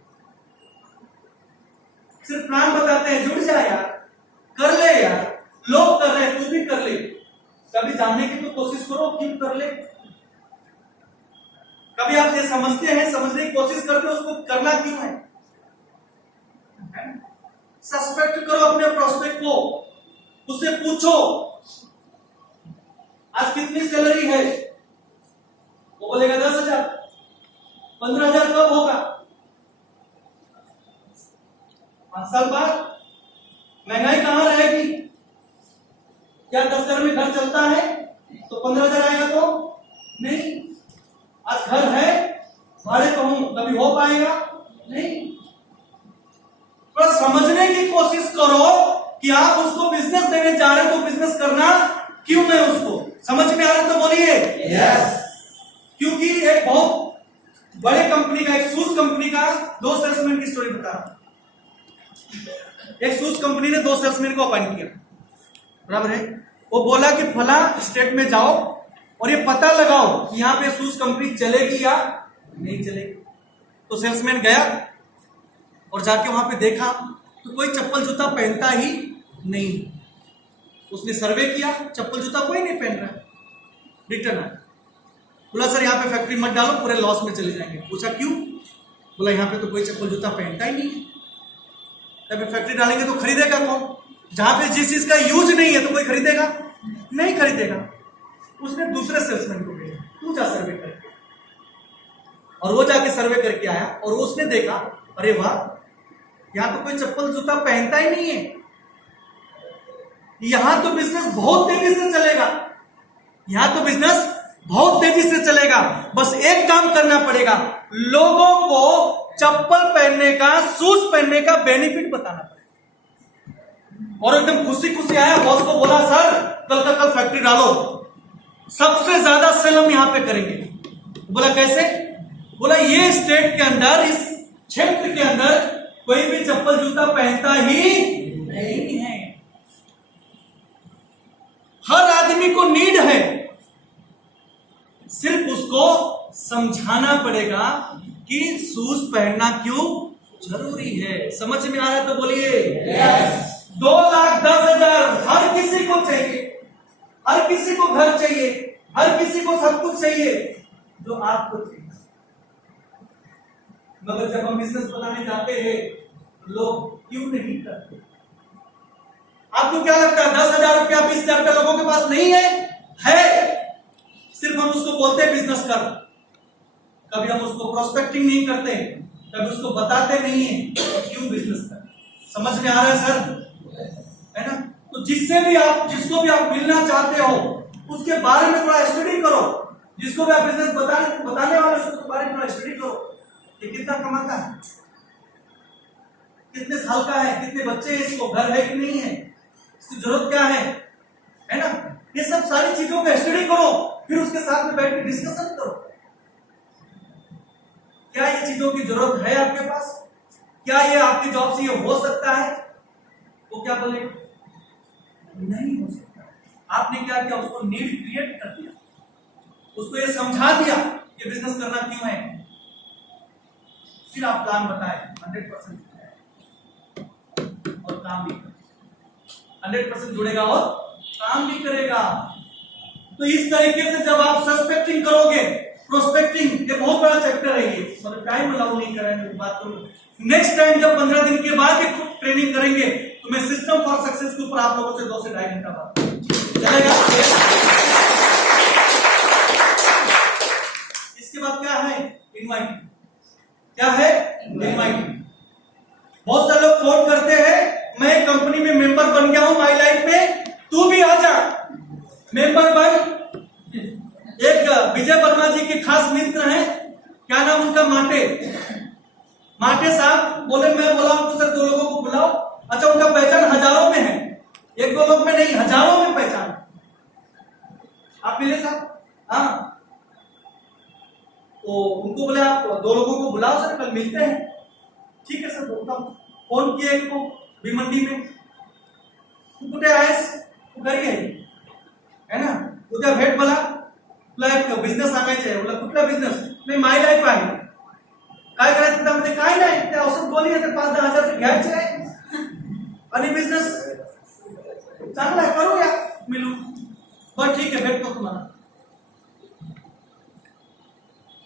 सिर्फ प्लान बताते हैं, जुड़ जा यार, कर ले यार, लोग कर रहे हैं तू भी कर ले, कभी जानने की तो कोशिश करो क्यों कर ले। कभी आप ये समझते हैं, समझने की कोशिश करते हो उसको करना क्यों है। सस्पेक्ट करो अपने प्रोस्पेक्ट को, उससे पूछो आज कितनी सैलरी है, वो बोलेगा 10,000, 15,000 कब होगा, 5 साल बाद। महंगाई कहां रहेगी, क्या 10,000 में घर चलता है तो 15,000 आएगा तो नहीं। आज घर है भाड़े तो हूं, कभी हो पाएगा नहीं। पर समझने की कोशिश करो कि आप उसको बिजनेस देने जा रहे हो तो बिजनेस करना क्यों है, उसको समझ में आ रहा है तो बोलिए यस। क्योंकि एक बहुत बड़े कंपनी का, एक शूज कंपनी का 2 सेल्समैन की स्टोरी बता रहा हूं। एक शूज कंपनी ने 2 सेल्समैन को अपॉइंट किया, बराबर है। वो बोला कि फला स्टेट में जाओ और ये पता लगाओ कि यहां पे शूज कंपनी चलेगी या नहीं चलेगी। तो सेल्समैन गया और जाके वहां पे देखा तो कोई चप्पल जूता पहनता ही नहीं। उसने सर्वे किया, चप्पल जूता कोई नहीं पहन रहा है, रिटर्न आया। बोला सर यहाँ पे फैक्ट्री मत डालो, पूरे लॉस में चले जाएंगे। पूछा क्यों, बोला यहाँ पे तो कोई चप्पल जूता पहनता ही नहीं है, तब फैक्ट्री डालेंगे तो खरीदेगा कौन, जहां पे जिस चीज का यूज नहीं है तो कोई खरीदेगा नहीं खरीदेगा। उसने दूसरे सेल्समैन को भेजा, तू जा सर्वे करके, और वो जाके सर्वे करके आया और उसने देखा अरे वाह यहां तो कोई चप्पल जूता पहनता ही नहीं है, यहां तो बिजनेस बहुत तेजी से चलेगा, यहां तो बिजनेस बहुत तेजी से चलेगा। बस एक काम करना पड़ेगा, लोगों को चप्पल पहनने का, शूज पहनने का बेनिफिट बताना पड़ेगा। और एकदम खुशी खुशी आया, बॉस को बोला सर कल का कल फैक्ट्री डालो, सबसे ज्यादा सेल हम यहां पे करेंगे। बोला कैसे, बोला ये स्टेट के अंदर, इस क्षेत्र के अंदर कोई भी चप्पल जूता पहनता ही नहीं है, हर आदमी को नीड है, सिर्फ उसको समझाना पड़ेगा कि शूज पहनना क्यों जरूरी है। समझ में आ रहा है तो बोलिए yes। 2,10,000 हर किसी को चाहिए, हर किसी को घर चाहिए, हर किसी को सब कुछ चाहिए जो आपको चाहिए। मगर जब हम बिजनेस बनाने जाते हैं लोग क्यों नहीं करते। आपको क्या लगता है 10,000 रुपया 20,000 रुपया लोगों के पास नहीं है, सिर्फ हम उसको बोलते हैं बिजनेस कर, कभी हम उसको प्रोस्पेक्टिंग नहीं करते, कभी उसको बताते नहीं है क्यों बिजनेस कर। समझ में आ रहा है सर, है ना। तो जिससे भी आप, जिसको भी आप मिलना चाहते हो उसके बारे में थोड़ा स्टडी करो, जिसको भी आप बिजनेस बताने वाले उसके बारे में थोड़ा स्टडी करो, ये कितना कमाता है, कितने साल का है, कितने बच्चे हैं, इसको घर है कि नहीं है, इसकी जरूरत क्या है ना। ये सब सारी चीजों का स्टडी करो, फिर उसके साथ में बैठ के डिस्कशन करो, क्या ये चीजों की जरूरत है आपके पास, क्या ये आपकी जॉब से ये हो सकता है। वो क्या बोले नहीं हो सकता। आपने क्या किया, उसको नीड क्रिएट कर दिया, उसको ये समझा दिया कि बिजनेस करना क्यों है, फिर आप प्लान बताएं 100% और काम भी करेगा, 100% जुड़ेगा और काम भी करेगा। तो इस तरीके से जब आप सस्पेक्टिंग करोगे, प्रोस्पेक्टिंग, ये बहुत बड़ा चैप्टर है ये, मतलब टाइम अलाउ नहीं करेंगे बात करूंगा। नेक्स्ट टाइम जब 15 दिन के बाद एक ट्रेनिंग करेंगे तो मैं सिस्टम फॉर सक्सेस के ऊपर आप लोगों से 2 से 2.5 घंटा बात चलेगा। इसके बाद क्या है, इनवाइट, क्या है इनवाइट। बहुत सारे लोग फोन करते हैं मैं कंपनी में मेंबर बन गया हूं, माई लाइफ में तू भी आ जा मेंबर बन। एक विजय वर्मा जी के खास मित्र हैं, क्या नाम उनका, माटे साहब बोले मैं बोला तो सर 2 लोगों को बुलाओ। अच्छा, उनका पहचान हजारों में है, 1-2 लोग में नहीं, हजारों में पहचान। आप मिले साहब, हाँ, तो उनको बोले आप 2 लोगों को बुलाओ सर, कल मिलते हैं। ठीक है सर, बोलता हूं। फोन किया एक को भिमंडी में, कुटे आए घर गए, है ना. उद्या भेट मला, तुला एक बिझनेस सांगायचा आहे. बोला कुठला बिझनेस? मी माय लाईफ आहे. काय करायचं त्यामध्ये? काय नाही, ते औषध गोळी आहे, 5-10 हजार घ्यायचे आहे आणि बिझनेस चांगला आहे, करूया मिळून. बरं ठीक है, भेटतो तुम्हाला.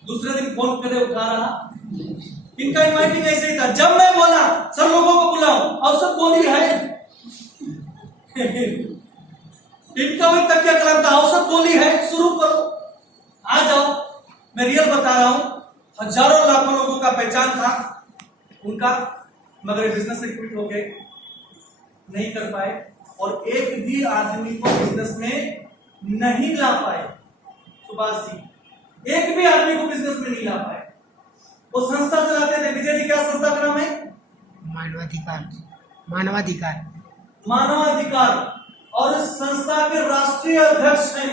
दूसरे दिन फोन करे उठा रहा. इनका इन्वाइटिंग ऐसे ही था. जब मैं बोला सब लोगों को बुलाओ, औसत गोली है. इनका वही तकिया कलाम था, औसत गोली है, शुरू करो, आ जाओ. मैं रियल बता रहा हूं, हजारों लाखों लोगों का पहचान था उनका, मगर बिजनेस से क्विट हो गए, नहीं कर पाए और एक भी आदमी को बिजनेस में नहीं ला पाए. सुभाष जी एक भी आदमी को बिजनेस में नहीं ला पाए. वो संस्था चलाते थे. विजय जी क्या संस्था का नाम है? मानवाधिकार. मानवाधिकार. मानवाधिकार. और इस संस्था के राष्ट्रीय अध्यक्ष हैं.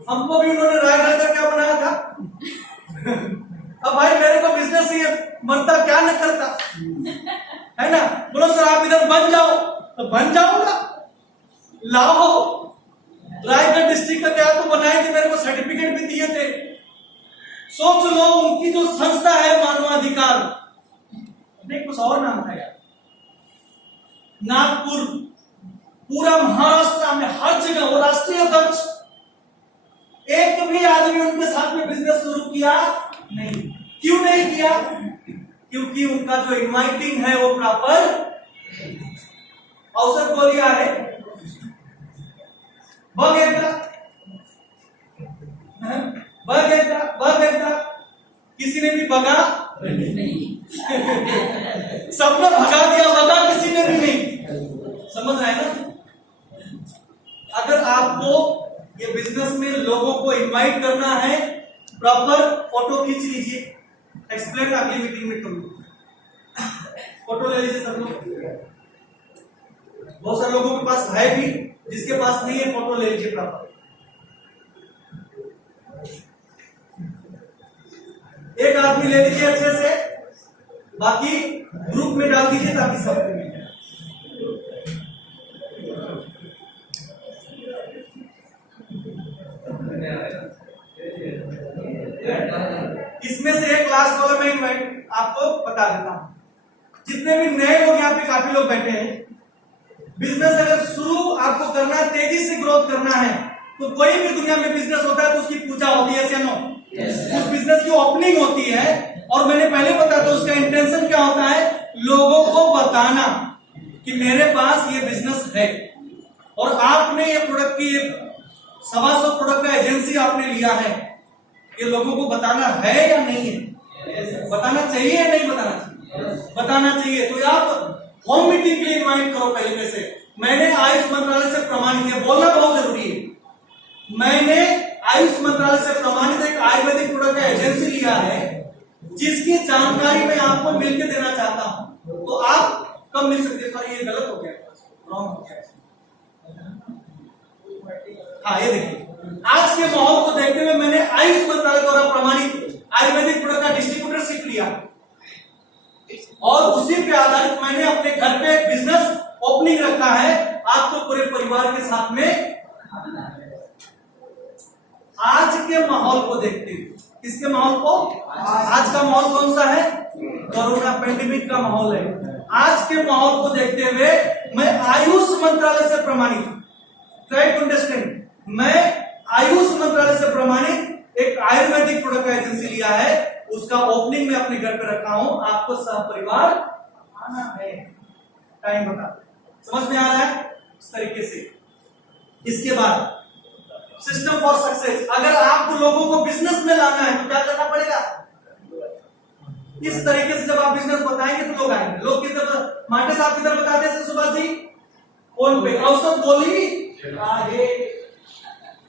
हमको भी उन्होंने राय कर क्या बनाया था. अब भाई मेरे को बिजनेस ही मरता क्या न करता, है ना. बोलो सर आप इधर बन जाओ, तो बन जाऊंगा. लाओ, रायगढ़ डिस्ट्रिक्ट का क्या तो बनाए थे, मेरे को सर्टिफिकेट भी दिए थे. सोच लो उनकी जो संस्था है मानवाधिकार, नहीं कुछ और नाम था यार. नागपुर, पूरा महाराष्ट्र में हर जगह वो राष्ट्रीय अध्यक्ष. एक भी आदमी उनके साथ में बिजनेस शुरू किया नहीं. क्यों नहीं किया? क्योंकि उनका जो इन्वाइटिंग है वो प्रॉपर औसत बोलिया है. बघ एकदा किसी ने भी बगा नहीं. सबने भगा दिया, बगा किसी ने भी नहीं. समझ रहे हैं ना. अगर आपको ये बिजनेस में लोगों को इनवाइट करना है, प्रॉपर फोटो खींच लीजिए. एक्सप्लेन अगली मीटिंग में करूंगा. फोटो ले लीजिए सब लोग. बहुत सारे लोगों के पास है भी, जिसके पास नहीं है फोटो ले लीजिए प्रॉपर. एक आदमी ले लीजिए अच्छे से, बाकी ग्रुप में डाल दीजिए ताकि सबको मिल जाए. इसमें से एक लास्ट वाला मैं इन्वाइट आपको बता देता हूं. जितने भी नए लोग यहाँ पे काफी लोग बैठे हैं, बिजनेस अगर शुरू आपको करना है, तेजी से ग्रोथ करना है, तो कोई भी दुनिया में बिजनेस होता है तो उसकी पूजा होती है, ऐसे नो. उस बिजनेस की ओपनिंग होती है और मैंने पहले बताया था उसका इंटेंशन क्या होता है, लोगों को बताना कि मेरे पास ये बिजनेस है और आपने ये प्रोडक्ट की 125 प्रोडक्ट का एजेंसी आपने लिया है. ये लोगों को बताना है या नहीं है? बताना चाहिए या नहीं बताना चाहिए? बताना चाहिए. तो आप होम मीटिंग के लिए इन्वाइट करो पहले में से. मैंने आयुष मंत्रालय से प्रमाणित है, बोलना बहुत जरूरी है. मैंने आयुष मंत्रालय से प्रमाणित एक आयुर्वेदिक प्रोडक्ट का एजेंसी लिया है, जिसकी जानकारी मैं आपको मिलकर देना चाहता हूं. तो आप कब मिल सकते हैं? सॉरी ये गलत हो गया, रॉन्ग हो गया. हाँ ये देखिए, आज के माहौल को देखते हुए मैंने आयुष मंत्रालय द्वारा प्रमाणित आयुर्वेदिक प्रोडक्ट का डिस्ट्रीब्यूटरशिप लिया और उसी पे आधारित मैंने अपने घर पे एक बिजनेस ओपनिंग रखा है. आपको पूरे परिवार के साथ में आज के माहौल को देखते हुए, किसके माहौल को? आज का माहौल कौन सा है? कोरोना पेंडेमिक का माहौल है. आज के माहौल को देखते हुए मैं आयुष मंत्रालय से प्रमाणित, ट्राई टू अंडरस्टैंड, मैं आयुष मंत्रालय से प्रमाणित एक आयुर्वेदिक प्रोडक्ट का एजेंसी लिया है. उसका ओपनिंग मैं अपने घर पे रखा हूं. आपको सब परिवार आना है. टाइम बता, समझ में आ रहा है? इस तरीके से. इसके बाद सिस्टम फॉर सक्सेस. अगर आपको लोगों को बिजनेस में लाना है तो क्या करना पड़ेगा? इस तरीके से जब आप बिजनेस बताएंगे तो लोग आएंगे. लोग किधर, माटे साहब किधर बताते हैं सुभाष जी? फोन पे. औसत बोली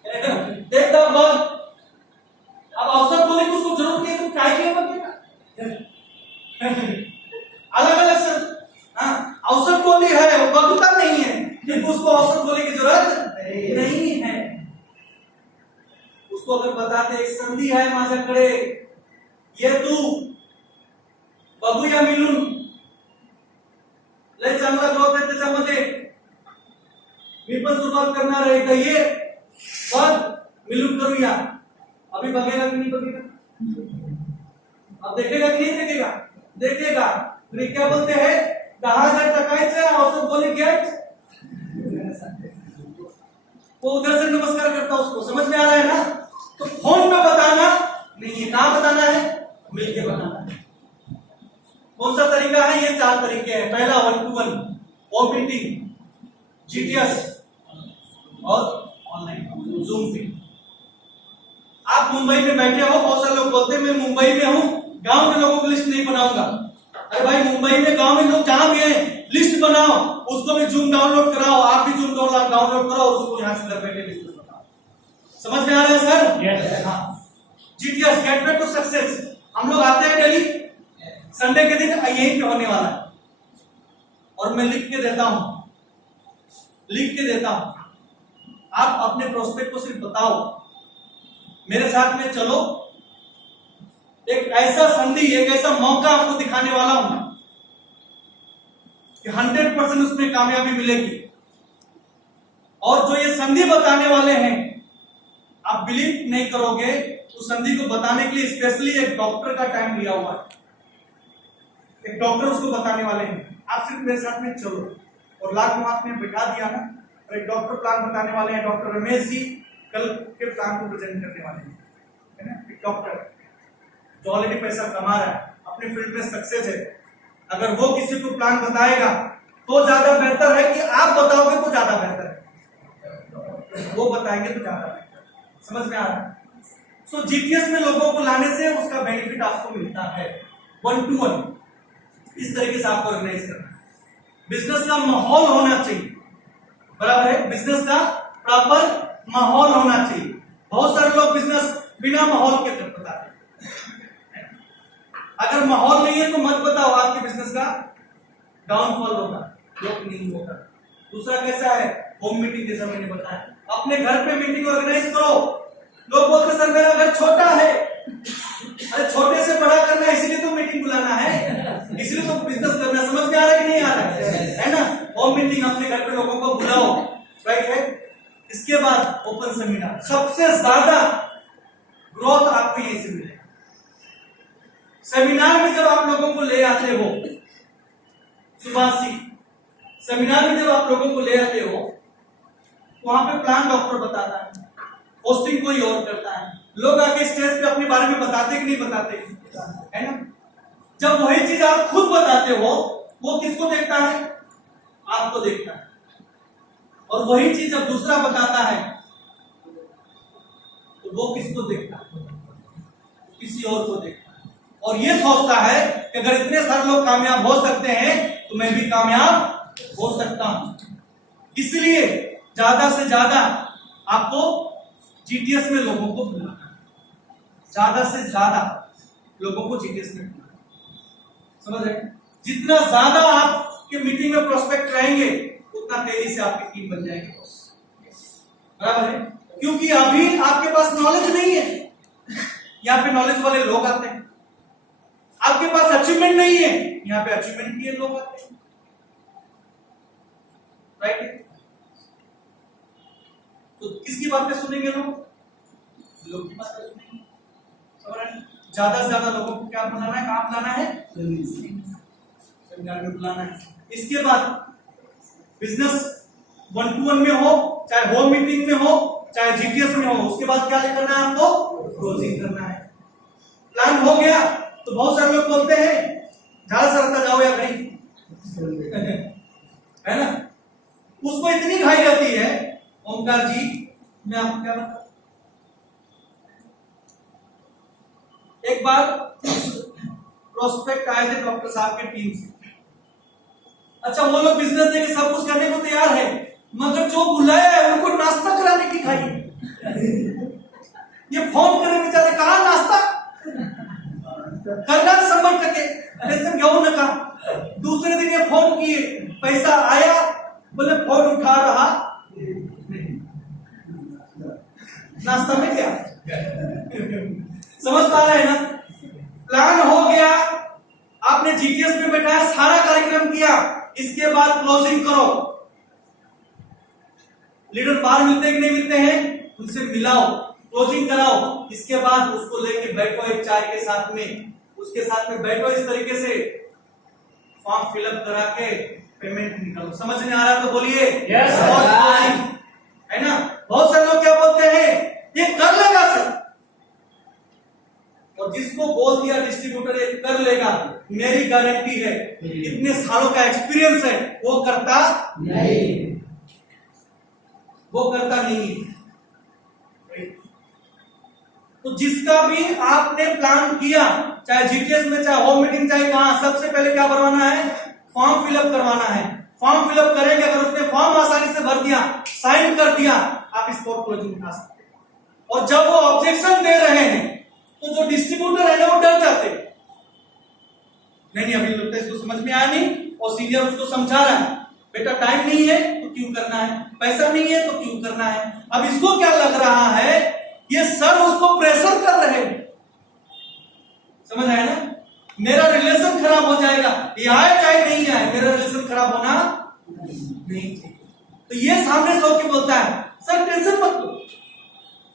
एकदम बंद. अब औसत बोली को उसको जरूरत नहीं है तो क्या किया बनेगा? अलग अलग सर. हाँ औसत बोली है, वो बदलता नहीं है, लेकिन उसको औसत बोली की जरूरत नहीं है. उसको अगर बताते एक संधि है माझ्याकडे, ये तू बघूया मिळून, लय चांगला ग्रोथ आहे त्याच्यामध्ये, मी पण सुरुवात करणार आहे. ये सर मिलूप करूया, अभी बगेगा कि नहीं बगेगा? अब देखेगा कि नहीं देखेगा? देखेगा। तो ये क्या बोलते हैं, 10,000 टाकायचं औषध बोले घ्यायचं, वो उधर से नमस्कार करता, उसको समझ में आ रहा है ना? तो फोन पे बताना नहीं है, कहां बताना है? मिलके बताना है। कौन सा तरीका है? ये 4 तरीके हैं। पहला 1-to-1 और मीटिंग, जीटीएस और ऑनलाइन जूम पे। आप मुंबई में बैठे हो, बहुत सारे लोग बोलते हैं मैं मुंबई में हूं, गांव के लोगों की लिस्ट नहीं बनाऊंगा। अरे भाई मुंबई में गांव में लोग जहां भी हैं लिस्ट बनाओ, उसको भी जूम डाउनलोड कराओ, आप भी जूम डाउनलोड करो, उसको यहां से घर बैठे लिस्ट बनाओ। समझ में आ रहा है सर? Yes. हाँ। जीटीएस गेटवे टू सक्सेस, हम लोग आते हैं डेली, संडे के दिन यहीं पे होने वाला है, और मैं लिख के देता हूं। आप अपने प्रोस्पेक्ट को सिर्फ बताओ, मेरे साथ में चलो, एक ऐसा संधि, एक ऐसा मौका आपको दिखाने वाला हूं कि 100% उसमें कामयाबी मिलेगी। और जो ये संधि बताने वाले हैं, आप बिलीव नहीं करोगे, उस संधि को बताने के लिए स्पेशली एक डॉक्टर का टाइम लिया हुआ है। एक डॉक्टर उसको बताने वाले हैं, आप सिर्फ मेरे साथ में चलो, और लाख में आपने बिठा दिया ना, और एक डॉक्टर प्लान बताने वाले हैं, डॉक्टर रमेश जी कल के प्लान को प्रेजेंट करने वाले हैं, है ना? एक डॉक्टर जो ऑलरेडी पैसा कमा रहा है, अपने फील्ड में सक्सेस है, अगर वो किसी को प्लान बताएगा तो ज्यादा बेहतर है कि आप बताओगे तो ज्यादा बेहतर है, वो बताएंगे तो ज्यादा बेहतर है। समझ में आ रहा है? सो जीपीएस में लोगों को लाने से उसका बेनिफिट आपको मिलता है। 1-to-1 इस तरीके से आपको ऑर्गेनाइज करना है। बिजनेस का माहौल होना चाहिए, बराबर है? बिजनेस का प्रॉपर माहौल होना चाहिए। बहुत सारे लोग बिजनेस बिना माहौल के बताते हैं। अगर माहौल नहीं है तो मत बताओ, आपके बिजनेस का डाउनफॉल होगा, ग्रोथ नहीं होगा। दूसरा कैसा है? होम मीटिंग, जैसा मैंने बताया, अपने घर पे मीटिंग ऑर्गेनाइज करो। लोग बोलते सर मेरा घर छोटा है, अरे छोटे से बड़ा करना है, इसलिए तो मीटिंग बुलाना है, इसलिए तो बिजनेस करना। समझ में आ रहा है कि नहीं आ रहा है ना? होम मीटिंग, अपने घर पे लोगों को बुलाओ, राइट है? इसके बाद ओपन सेमिनार, सबसे ज्यादा ग्रोथ आपको यहीं से मिलेगा। सेमिनार में जब आप लोगों को ले आते हो, सुभाषी, सेमिनार में जब आप लोगों को ले आते हो, वहां पे प्लान डॉक्टर बताता है, होस्टिंग कोई और करता है, लोग आके स्टेज पे अपने बारे में बताते कि नहीं बताते, है ना? जब वही चीज आप खुद बताते हो, वो किसको देखता है? आपको देखता है। और वही चीज जब दूसरा बताता है तो वो किसको देखता है? किसी और को देखता है, और ये सोचता है कि अगर इतने सारे लोग कामयाब हो सकते हैं तो मैं भी कामयाब हो सकता हूं। इसलिए ज्यादा से ज्यादा आपको जीटीएस में लोगों को बुलाना है, ज्यादा से ज्यादा लोगों को जीटीएस में बुलाना है। समझ रहे? जितना ज्यादा आपके मीटिंग में प्रोस्पेक्ट रहेंगे उतना तेजी से आपकी टीम बन जाएगी, बराबर है? क्योंकि अभी आपके पास नॉलेज नहीं है, यहाँ पे नॉलेज वाले लोग आते हैं। आपके पास अचीवमेंट नहीं है, यहाँ पे अचीवमेंट किए लोग आते हैं, राइट? तो किसकी बातें सुनेंगे लोग? लोग की बातें सुनेंगे। समझ रहे? ज्यादा से ज्यादा लोगों को क्या बनाना है, कहां बनाना है? सेमिनार में बुलाना है। इसके बाद बिजनेस 1-to-1 में हो, चाहे होम मीटिंग में हो, चाहे जीटीएस में हो, उसके बाद क्या करना है आपको? क्लोजिंग करना है। प्लान हो गया तो बहुत सारे लोग बोलते हैं ज्यादा सरता जाओ या कहीं है ना? उसको इतनी खाई जाती है। ओमकार जी, मैं आपको क्या बताऊं, एक बार प्रोस्पेक्ट आए थे डॉक्टर साहब के टीम से। अच्छा, वो लोग बिजनेस देके सब कुछ करने को तैयार है, मगर जो बुलाया है उनको नाश्ता कराने की खाई। ये फोन करे बेचारे, कहा नाश्ता करना संभल करके टेंशन घेऊ नका। दूसरे दिन ये फोन किए, पैसा आया, बोले फोन उठा रहा नाश्ता में क्या समझ पा रहे हैं ना? प्लान हो गया, आपने जीटीएस में बैठाया, सारा कार्यक्रम किया, इसके बाद क्लोजिंग करो। लीडर बाहर मिलते कि नहीं मिलते हैं? उनसे मिलाओ, क्लोजिंग कराओ, इसके बाद उसको लेके बैठो एक चाय के साथ में, उसके साथ में बैठो, इस तरीके से फॉर्म फिलअप करा के पेमेंट निकालो। समझ में आ रहा तो बोलिए Yes, और sir. closing, है ना। बहुत सारे लोग क्या बोलते हैं, ये कर लेगा सर, और जिसको बोल दिया डिस्ट्रीब्यूटर ये कर लेगा, मेरी गारंटी है इतने सालों का एक्सपीरियंस है, वो करता नहीं। नहीं। तो जिसका भी आपने प्लान किया, चाहे जीटीएस में, चाहे होम मीटिंग, चाहे कहां, सबसे पहले क्या करवाना है, फॉर्म फिलअप करवाना है। फॉर्म फिलअप करेंगे, अगर उसने फॉर्म आसानी से भर दिया, साइन कर दिया, आप स्पॉट क्लोजिंग उठा सकते हैं। और जब वो ऑब्जेक्शन दे रहे हैं तो जो डिस्ट्रीब्यूटर है ना वो डर जाते हैं, नहीं अभी लगता है इसको समझ में आया नहीं, और सीनियर उसको समझा रहा है, बेटा टाइम नहीं है तो क्यों करना है, पैसा नहीं है तो क्यों करना है। अब इसको क्या लग रहा है, ये सर उसको प्रेशर कर रहे हैं, समझ आया ना, मेरा रिलेशन खराब हो जाएगा, ये आए चाहे नहीं आए, मेरा रिलेशन खराब होना नहीं चाहिए। तो ये सामने सो के बोलता है, सर टेंशन मत लो।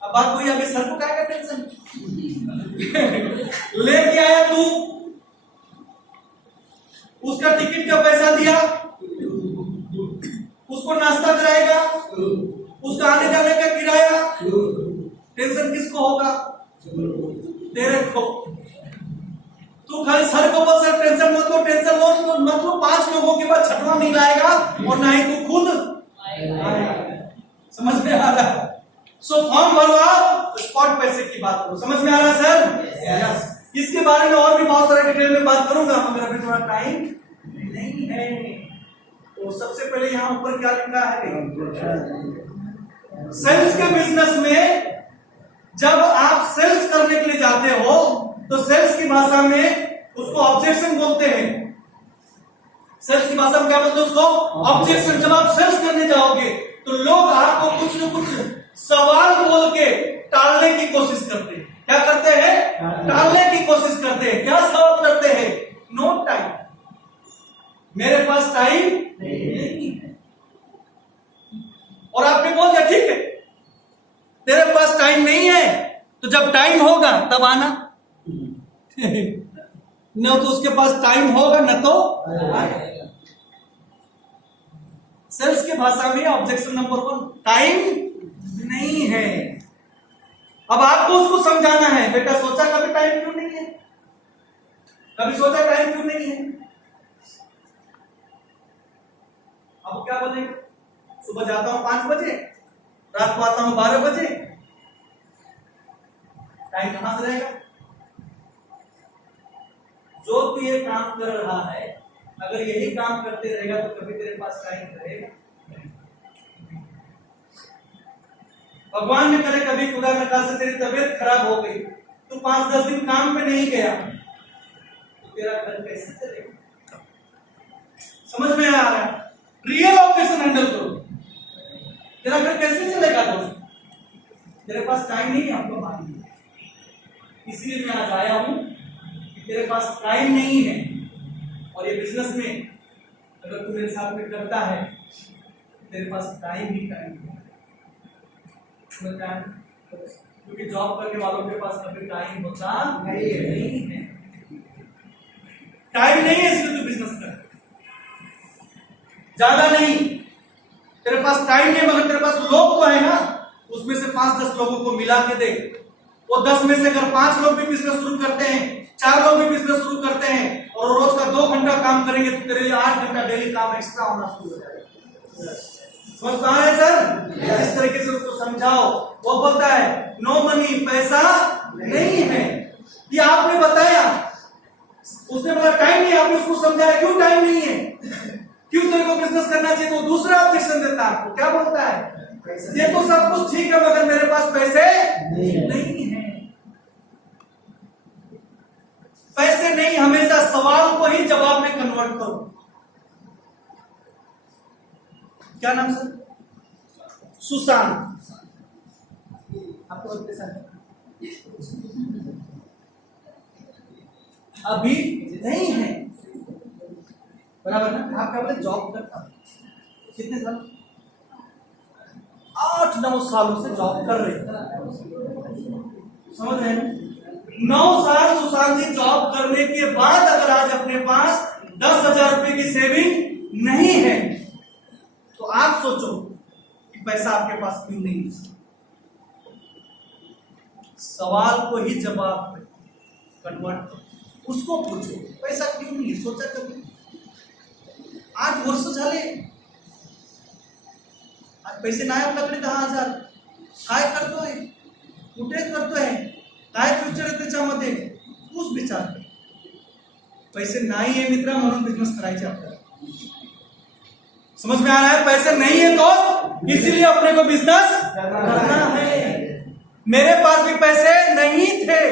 अब बात वही आगे, सर को क्या का टेंशन लेके आया तू, उसका टिकट का पैसा दिया, उसको नाश्ता कराएगा, उसका आने जाने का किराया, टेंशन किसको होगा, तेरे को। तू खाली सर को बोल सर टेंशन मत लो, टेंशन लो तो मत लो, 5 लोगों के बाद छठवां नहीं लाएगा और ना ही तू खुद आएगा। समझ में आ रहा है। सो फॉर्म भरवा, स्पॉट पैसे की बात करो। समझ में आ रहा है सर? यस। इसके बारे में और भी बहुत सारे डिटेल में बात करूंगा, मगर अभी थोड़ा टाइम नहीं है। तो सबसे पहले यहां ऊपर क्या लिखा है, सेल्स के बिजनेस में जब आप सेल्स करने के लिए जाते हो तो सेल्स की भाषा में उसको ऑब्जेक्शन बोलते हैं। सेल्स की भाषा में क्या बोलते हैं उसको, ऑब्जेक्शन। जब आप सेल्स करने जाओगे तो लोग आपको कुछ न कुछ सवाल बोल के टालने की कोशिश करते हैं। क्या करते हैं, टालने की कोशिश करते हैं। क्या सवाल करते हैं, नो टाइम, मेरे पास टाइम नहीं है। और आपने बोल दिया ठीक है तेरे पास टाइम नहीं है, तो जब टाइम होगा तब आना न तो उसके पास टाइम होगा न तो आएगा। सेल्स की भाषा में ऑब्जेक्शन नंबर 1, टाइम नहीं है। अब आपको उसको समझाना है, बेटा सोचा कभी टाइम क्यों नहीं है, कभी सोचा टाइम क्यों नहीं है। अब क्या बोलेंगे, सुबह जाता हूं 5 बजे, रात को आता हूं 12 बजे, टाइम कहां से रहेगा। जो तू ये काम कर रहा है, अगर यही काम करते रहेगा तो कभी तेरे पास टाइम रहेगा। भगवान ने करे कभी खुदा न खास्ता तेरी तबीयत खराब हो गई, तू 5-10 दिन काम पे नहीं गया, तो तेरा घर कैसे चलेगा। समझ में आ रहा है, रियल ऑब्जेक्शन हैंडल करो, तेरा घर कैसे चलेगा दोस्त, तेरे पास टाइम नहीं है, आपको मालूम है। इसलिए मैं आज आया हूं कि तेरे पास टाइम नहीं है, और ये बिजनेस में अगर तू मेरे साथ में करता है तो तेरे पास टाइम ही टाइम है। क्योंकि जॉब करने वालों के पास कभी टाइम होता नहीं है, टाइम नहीं है, इसलिए तू बिजनेस कर, ज्यादा नहीं, तेरे पास टाइम नहीं, मगर तेरे पास लोग तो है ना, उसमें से 5-10 लोगों को मिला के दे। वो 10 में से अगर 5 लोग भी बिजनेस शुरू करते हैं, 4 लोग भी बिजनेस शुरू करते हैं, और रोज का 2 घंटा काम करेंगे तो तेरे लिए 8 घंटा डेली काम एक्स्ट्रा होना शुरू हो जाएगा। समझ पा रहे हैं सर? इस तरीके से उसको समझाओ। वो बोलता है नो मनी, पैसा नहीं है, ये आपने बताया, उसने बोला टाइम नहीं, आपने उसको समझाया क्यों टाइम नहीं है, क्यों तेरे को बिजनेस करना चाहिए, तो दूसरा ऑब्जेक्शन देता है आपको। क्या बोलता है, ये तो सब कुछ ठीक है मगर मेरे पास पैसे नहीं है। पैसे नहीं, हमेशा सवाल को ही जवाब में कन्वर्ट करो। क्या नाम सर, सुशांत, आपको अभी नहीं है, बराबर ना। आप क्या बोले, जॉब करता कितने साल, 8 8-9 सालों से जॉब कर रहे हैं, समझ रहे हैं? 9 साल सुशांत जी जॉब करने के बाद अगर आज अपने पास 10,000 रुपए की सेविंग नहीं है, तो आप सोचो कि पैसा आपके पास क्यों नहीं है। सवाल को ही जवाब में कन्वर्ट करो, उसको पूछो पैसा क्यों नहीं है, सोचा कभी? 8 वर्ष झाले, आज पैसे नाही आपल्याकडे 10,000, काय करतोय, कुठे करतोय, काय फ्युचर आहे त्याच्यामध्ये, तूच विचार कर. पैसे नाही है मित्रा म्हणून बिजनेस करायचे आपल्याला. समझ में आ रहा है? पैसे नहीं है दोस्त, इसीलिए अपने को बिजनेस करना है. मेरे पास भी पैसे नहीं थे,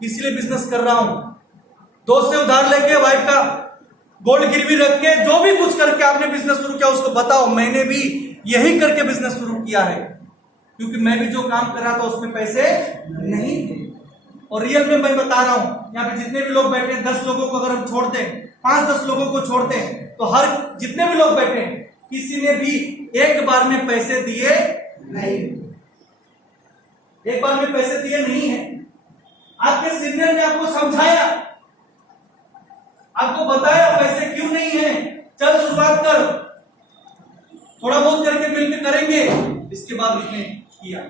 इसलिए बिजनेस कर रहा हूं. दोस्त से उधार लेके, वाइफ का गोल्ड गिरवी रख के, जो भी कुछ करके आपने बिजनेस शुरू किया उसको बताओ. मैंने भी यही करके बिजनेस शुरू किया है, क्योंकि मैं भी जो काम कर रहा था उसमें पैसे नहीं थे. और रियल में मैं बता रहा हूं, यहाँ पे जितने भी लोग बैठे हैं, 10 लोगों को अगर हम छोड़ते हैं, 5-10 लोगों को छोड़ते हैं, तो हर जितने भी लोग बैठे हैं, किसी ने भी एक बार में पैसे दिए नहीं, एक बार में पैसे दिए नहीं है. आपके सीनियर ने आपको समझाया, आपको बताया पैसे क्यों नहीं है, चल शुरुआत कर, थोड़ा बहुत करके मिलकर करेंगे. इसके बाद उसने किया.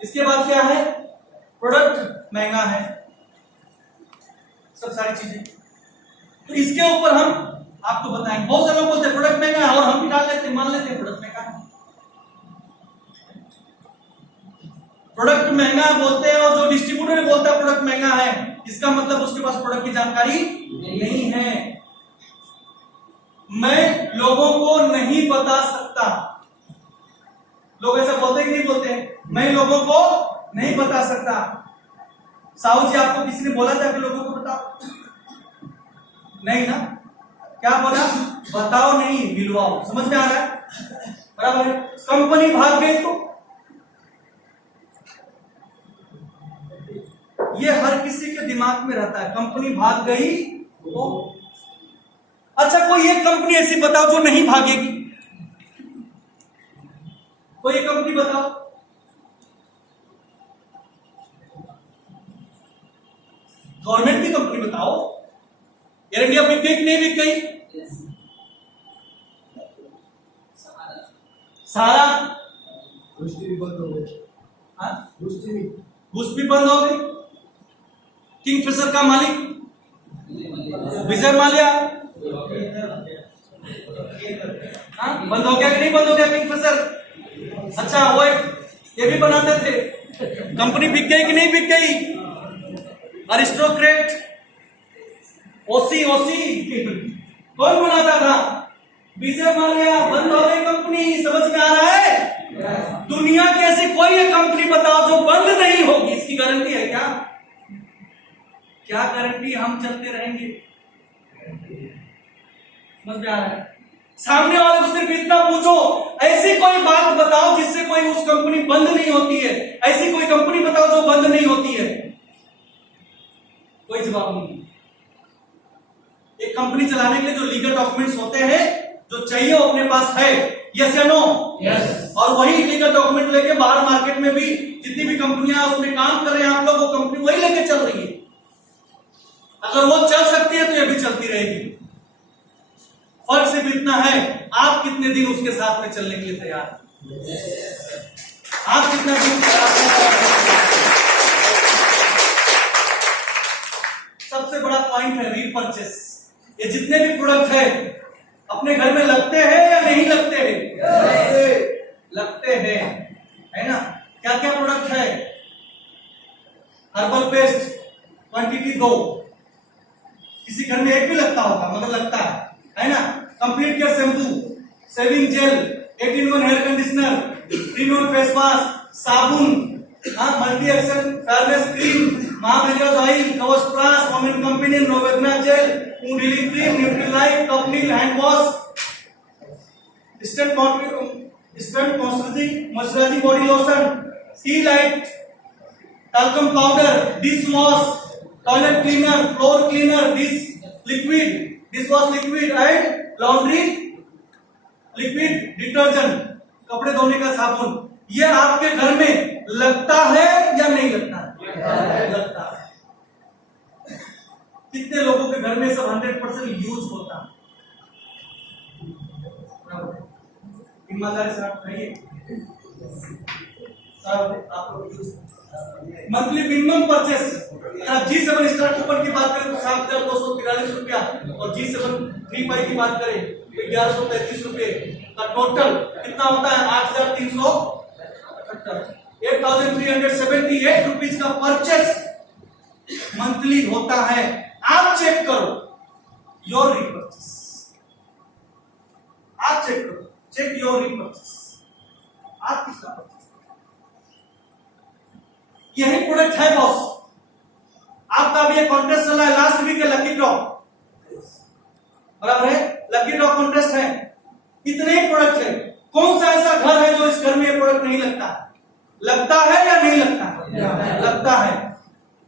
इसके बाद क्या है? प्रोडक्ट महंगा है, सब सारी चीजें. तो इसके ऊपर हम आपको बताएंगे. बहुत सारे लोग बोलते हैं प्रोडक्ट महंगा है, और हम भी डाल लेते हैं, मान लेते हैं प्रोडक्ट महंगा है. प्रोडक्ट महंगा बोलते हैं, और जो डिस्ट्रीब्यूटर बोलता है प्रोडक्ट महंगा है, इसका मतलब उसके पास प्रोडक्ट की जानकारी नहीं है. मैं लोगों को नहीं बता सकता. लोग ऐसा बोलते कि नहीं बोलते हैं? मैं लोगों को नहीं बता सकता. साहू जी, आपको किसी ने बोला जाके लोगों को बताओ? नहीं ना? क्या बोला? बताओ नहीं, मिलवाओ. समझ में आ रहा है? बराबर है. कंपनी भाग गई तो ये हर किसी के दिमाग में रहता है, कंपनी भाग गई तो. अच्छा, कोई एक कंपनी ऐसी बताओ जो नहीं भागेगी. कोई एक कंपनी बताओ. गवर्नमेंट की कंपनी बताओ. एयर इंडिया बिक गई कि नहीं बिक गई? सारा बंद हो गई. हाँ, घुस भी बंद हो गई. किंगफिशर का मालिक विजय माल्या, हाँ, बंद हो गया कि नहीं बंद हो गया किंगफिशर? अच्छा, वो ये भी बनाते थे. कंपनी बिक गई कि नहीं बिक गई? अरिस्टोक्रेट, ओसी कौन बनाता था? विजय माल्या. बंद हो गई कंपनी. समझ में आ रहा है? दुनिया की ऐसी कोई एक कंपनी बताओ जो बंद नहीं होगी. इसकी गारंटी है क्या? क्या गारंटी? हम चलते रहेंगे. समझ में आ रहा है? सामने वाले को सिर्फ इतना पूछो, ऐसी कोई बात बताओ जिससे कोई उस कंपनी बंद नहीं होती है. ऐसी कोई कंपनी बताओ जो बंद नहीं होती है. कोई जवाब नहीं. एक कंपनी चलाने के लिए जो लीगल डॉक्यूमेंट्स होते हैं, जो चाहिए वो अपने पास है. यस या नो? यस. और वही लीगल डॉक्यूमेंट लेके बाहर मार्केट में भी जितनी भी कंपनियां उसमें काम कर रहे हैं आप लोग, वो कंपनी वही लेके चल रही है. अगर वो चल सकती है तो ये भी चलती रहेगी. फर्क सिर्फ इतना है, आप कितने दिन उसके साथ में चलने के लिए तैयार हैं. आप कितना दिन उसके साथ में चलने. सबसे बड़ा पॉइंट है रीपरचेस. ये जितने भी प्रोडक्ट है अपने घर में लगते हैं या नहीं लगते हैं? लगते हैं, है ना? क्या क्या प्रोडक्ट है? Herbal paste quantity 2. किसी घर में एक भी लगता होगा, मगर लगता है ना? Complete care shampoo, shaving gel, 8-in-1 hair conditioner, 3-in-1 face wash, साबुन, multi action fairness cream, Mahavir oil, Kavach plus, women company, नोवेग्ना gel, mood healing cream, Nutrilite, कपनील hand wash, instant moisturising body lotion, tea light, talcum powder, dish wash, toilet cleaner, floor cleaner, dishwash liquid and laundry liquid detergent, कपड़े धोने का साबुन, ये आपके घर में लगता है या नहीं लगता है? लगता है। कितने लोगों के घर में सब 100% यूज होता है? ईमानदारी से आप कहिए, आप लोग यूज मंथली मिनिमम परचेस, अगर आप G7 स्टार कूपन की बात करें तो 7,243 रुपया और G7 35 की बात करें तो 1133 रुपए का टोटल कितना होता है? 8,378, 8,378 रुपीज का परचेस मंथली होता है। आप चेक करो योर रीपर्चेस, आप चेक करो, चेक योर रीपर्चेस, आप किसका परचेस? यही प्रोडक्ट है बॉस। आपका भी एक कॉन्टेस्ट चल रहा है, लास्ट वीक है लकी ड्रॉ, बराबर है? लकी ड्रॉ कॉन्टेस्ट है, इतने ही प्रोडक्ट है। कौन सा ऐसा घर है जो इस घर में ये प्रोडक्ट नहीं लगता? लगता है या नहीं लगता है? लगता है।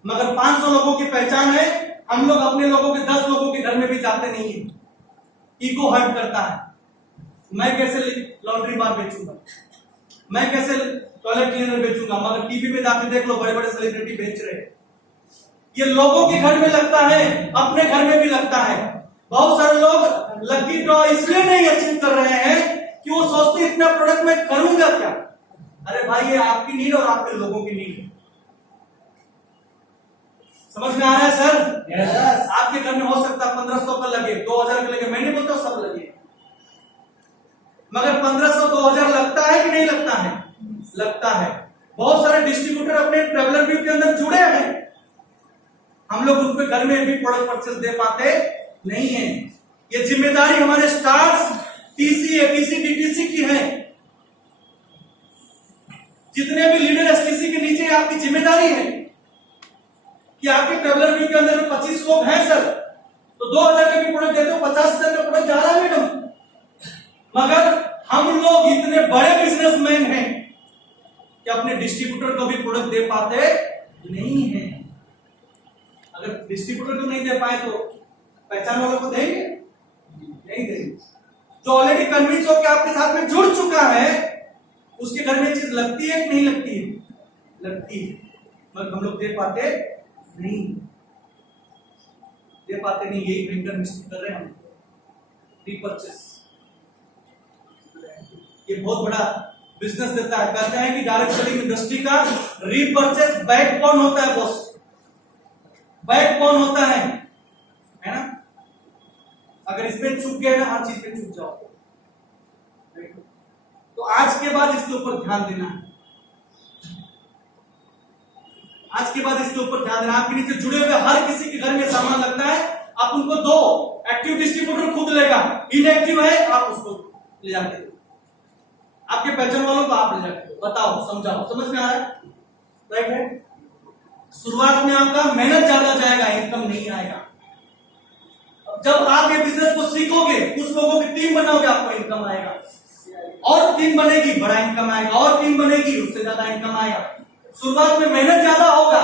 मगर 500 लोगों की पहचान है, हम लोग अपने लोगों के 10 लोगों के घर में भी जाते नहीं है, ईगो हर्ट करता है। मैं कैसे लॉन्ड्री बार बेचूंगा, मैं कैसे टॉयलेट क्लीनर बेचूंगा, मगर टीवी में जाके देख लो बड़े बड़े सेलिब्रिटी बेच रहे हैं। ये लोगों के घर में लगता है, अपने घर में भी लगता है। बहुत सारे लोग लकी ड्रॉ इसलिए नहीं अचीव कर रहे हैं कि वो सोचते इतना प्रोडक्ट मैं करूंगा क्या। अरे भाई, ये आपकी नीड और आपके लोगों की नीड है। समझ में आ रहा है सर? yes. आपके घर में हो सकता है 1500 का लगे, 2000 का लगे, मैं नहीं बोलता सब लगे, मगर 1500 2000 लगता है कि नहीं लगता है? लगता है। बहुत सारे डिस्ट्रीब्यूटर अपने ट्रेवलर व्यू के अंदर जुड़े हैं, हम लोग उनके घर में भी प्रोडक्ट परचेस दे पाते नहीं है। ये जिम्मेदारी हमारे स्टार्स, टीसी, एटीसी, डीटीसी की है। जितने भी लीडर एसटीसी के नीचे आपकी जिम्मेदारी है कि आपके ट्रेवलर व्यू के अंदर 25 लोग हैं सर, तो 2000 के भी प्रोडक्ट देते हो, 50,000 का प्रोडक्ट जा रहा है मैडम। मगर हम लोग इतने बड़े बिजनेसमैन हैं कि अपने डिस्ट्रीब्यूटर को भी प्रोडक्ट दे पाते नहीं है। अगर डिस्ट्रीब्यूटर को नहीं दे पाए तो पहचान वालों को देंगे? नहीं देंगे। जो ऑलरेडी कन्विंस हो कि आपके साथ में जुड़ चुका है, उसके घर में चीज लगती है कि नहीं लगती है? लगती है, मगर हम लोग दे पाते नहीं, दे पाते नहीं। यही भयंकर मिस्टेक कर रहे हैं हम। रीपर्चेस ये बहुत बड़ा बिजनेस देता है। कहते हैं कि डायरेक्ट सेलिंग इंडस्ट्री का रीपर्चेस बैकबोन होता है बॉस, बैकबोन होता है ना? अगर इसमें चूक गए ना, हर चीज पे चूक जाओ। तो आज के बाद इसके ऊपर ध्यान देना है, आज के बाद इसके ऊपर ध्यान देना। आपके नीचे जुड़े हुए हर किसी के घर में सामान लगता है, आप उनको दो। एक्टिव डिस्ट्रीब्यूटर खुद लेगा, इनएक्टिव है आप उसको ले जाते हो, आपके पहचान वालों को आप ले जाते हो। बताओ, समझाओ, समझ में आ रहा है? राइट है। शुरुआत में आपका मेहनत ज्यादा जाएगा, इनकम नहीं आएगा। जब आप ये बिजनेस को सीखोगे, कुछ लोगों की टीम बनाओगे, आपको इनकम आएगा, और टीम बनेगी, बड़ा इनकम आएगा, और टीम बनेगी, उससे ज्यादा इनकम आएगा। शुरुआत में मेहनत ज्यादा होगा,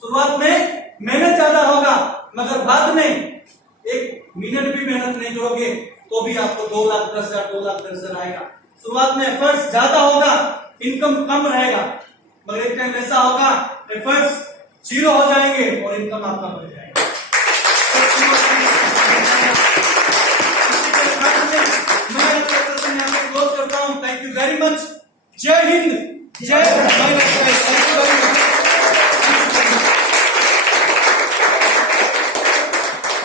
शुरुआत में मेहनत ज्यादा होगा, मगर बाद में एक मिनट भी मेहनत नहीं जोड़ोगे तो भी आपको 2,10,000 2,10,000 आएगा। शुरुआत में एफर्ट्स ज्यादा होगा, इनकम कम रहेगा, मगर एक टाइम ऐसा होगा एफर्ट्स 0 हो जाएंगे और इनकम आपका बढ़ जाएगा। मैं क्लोज करता हूं। Thank you very much. जय हिंद।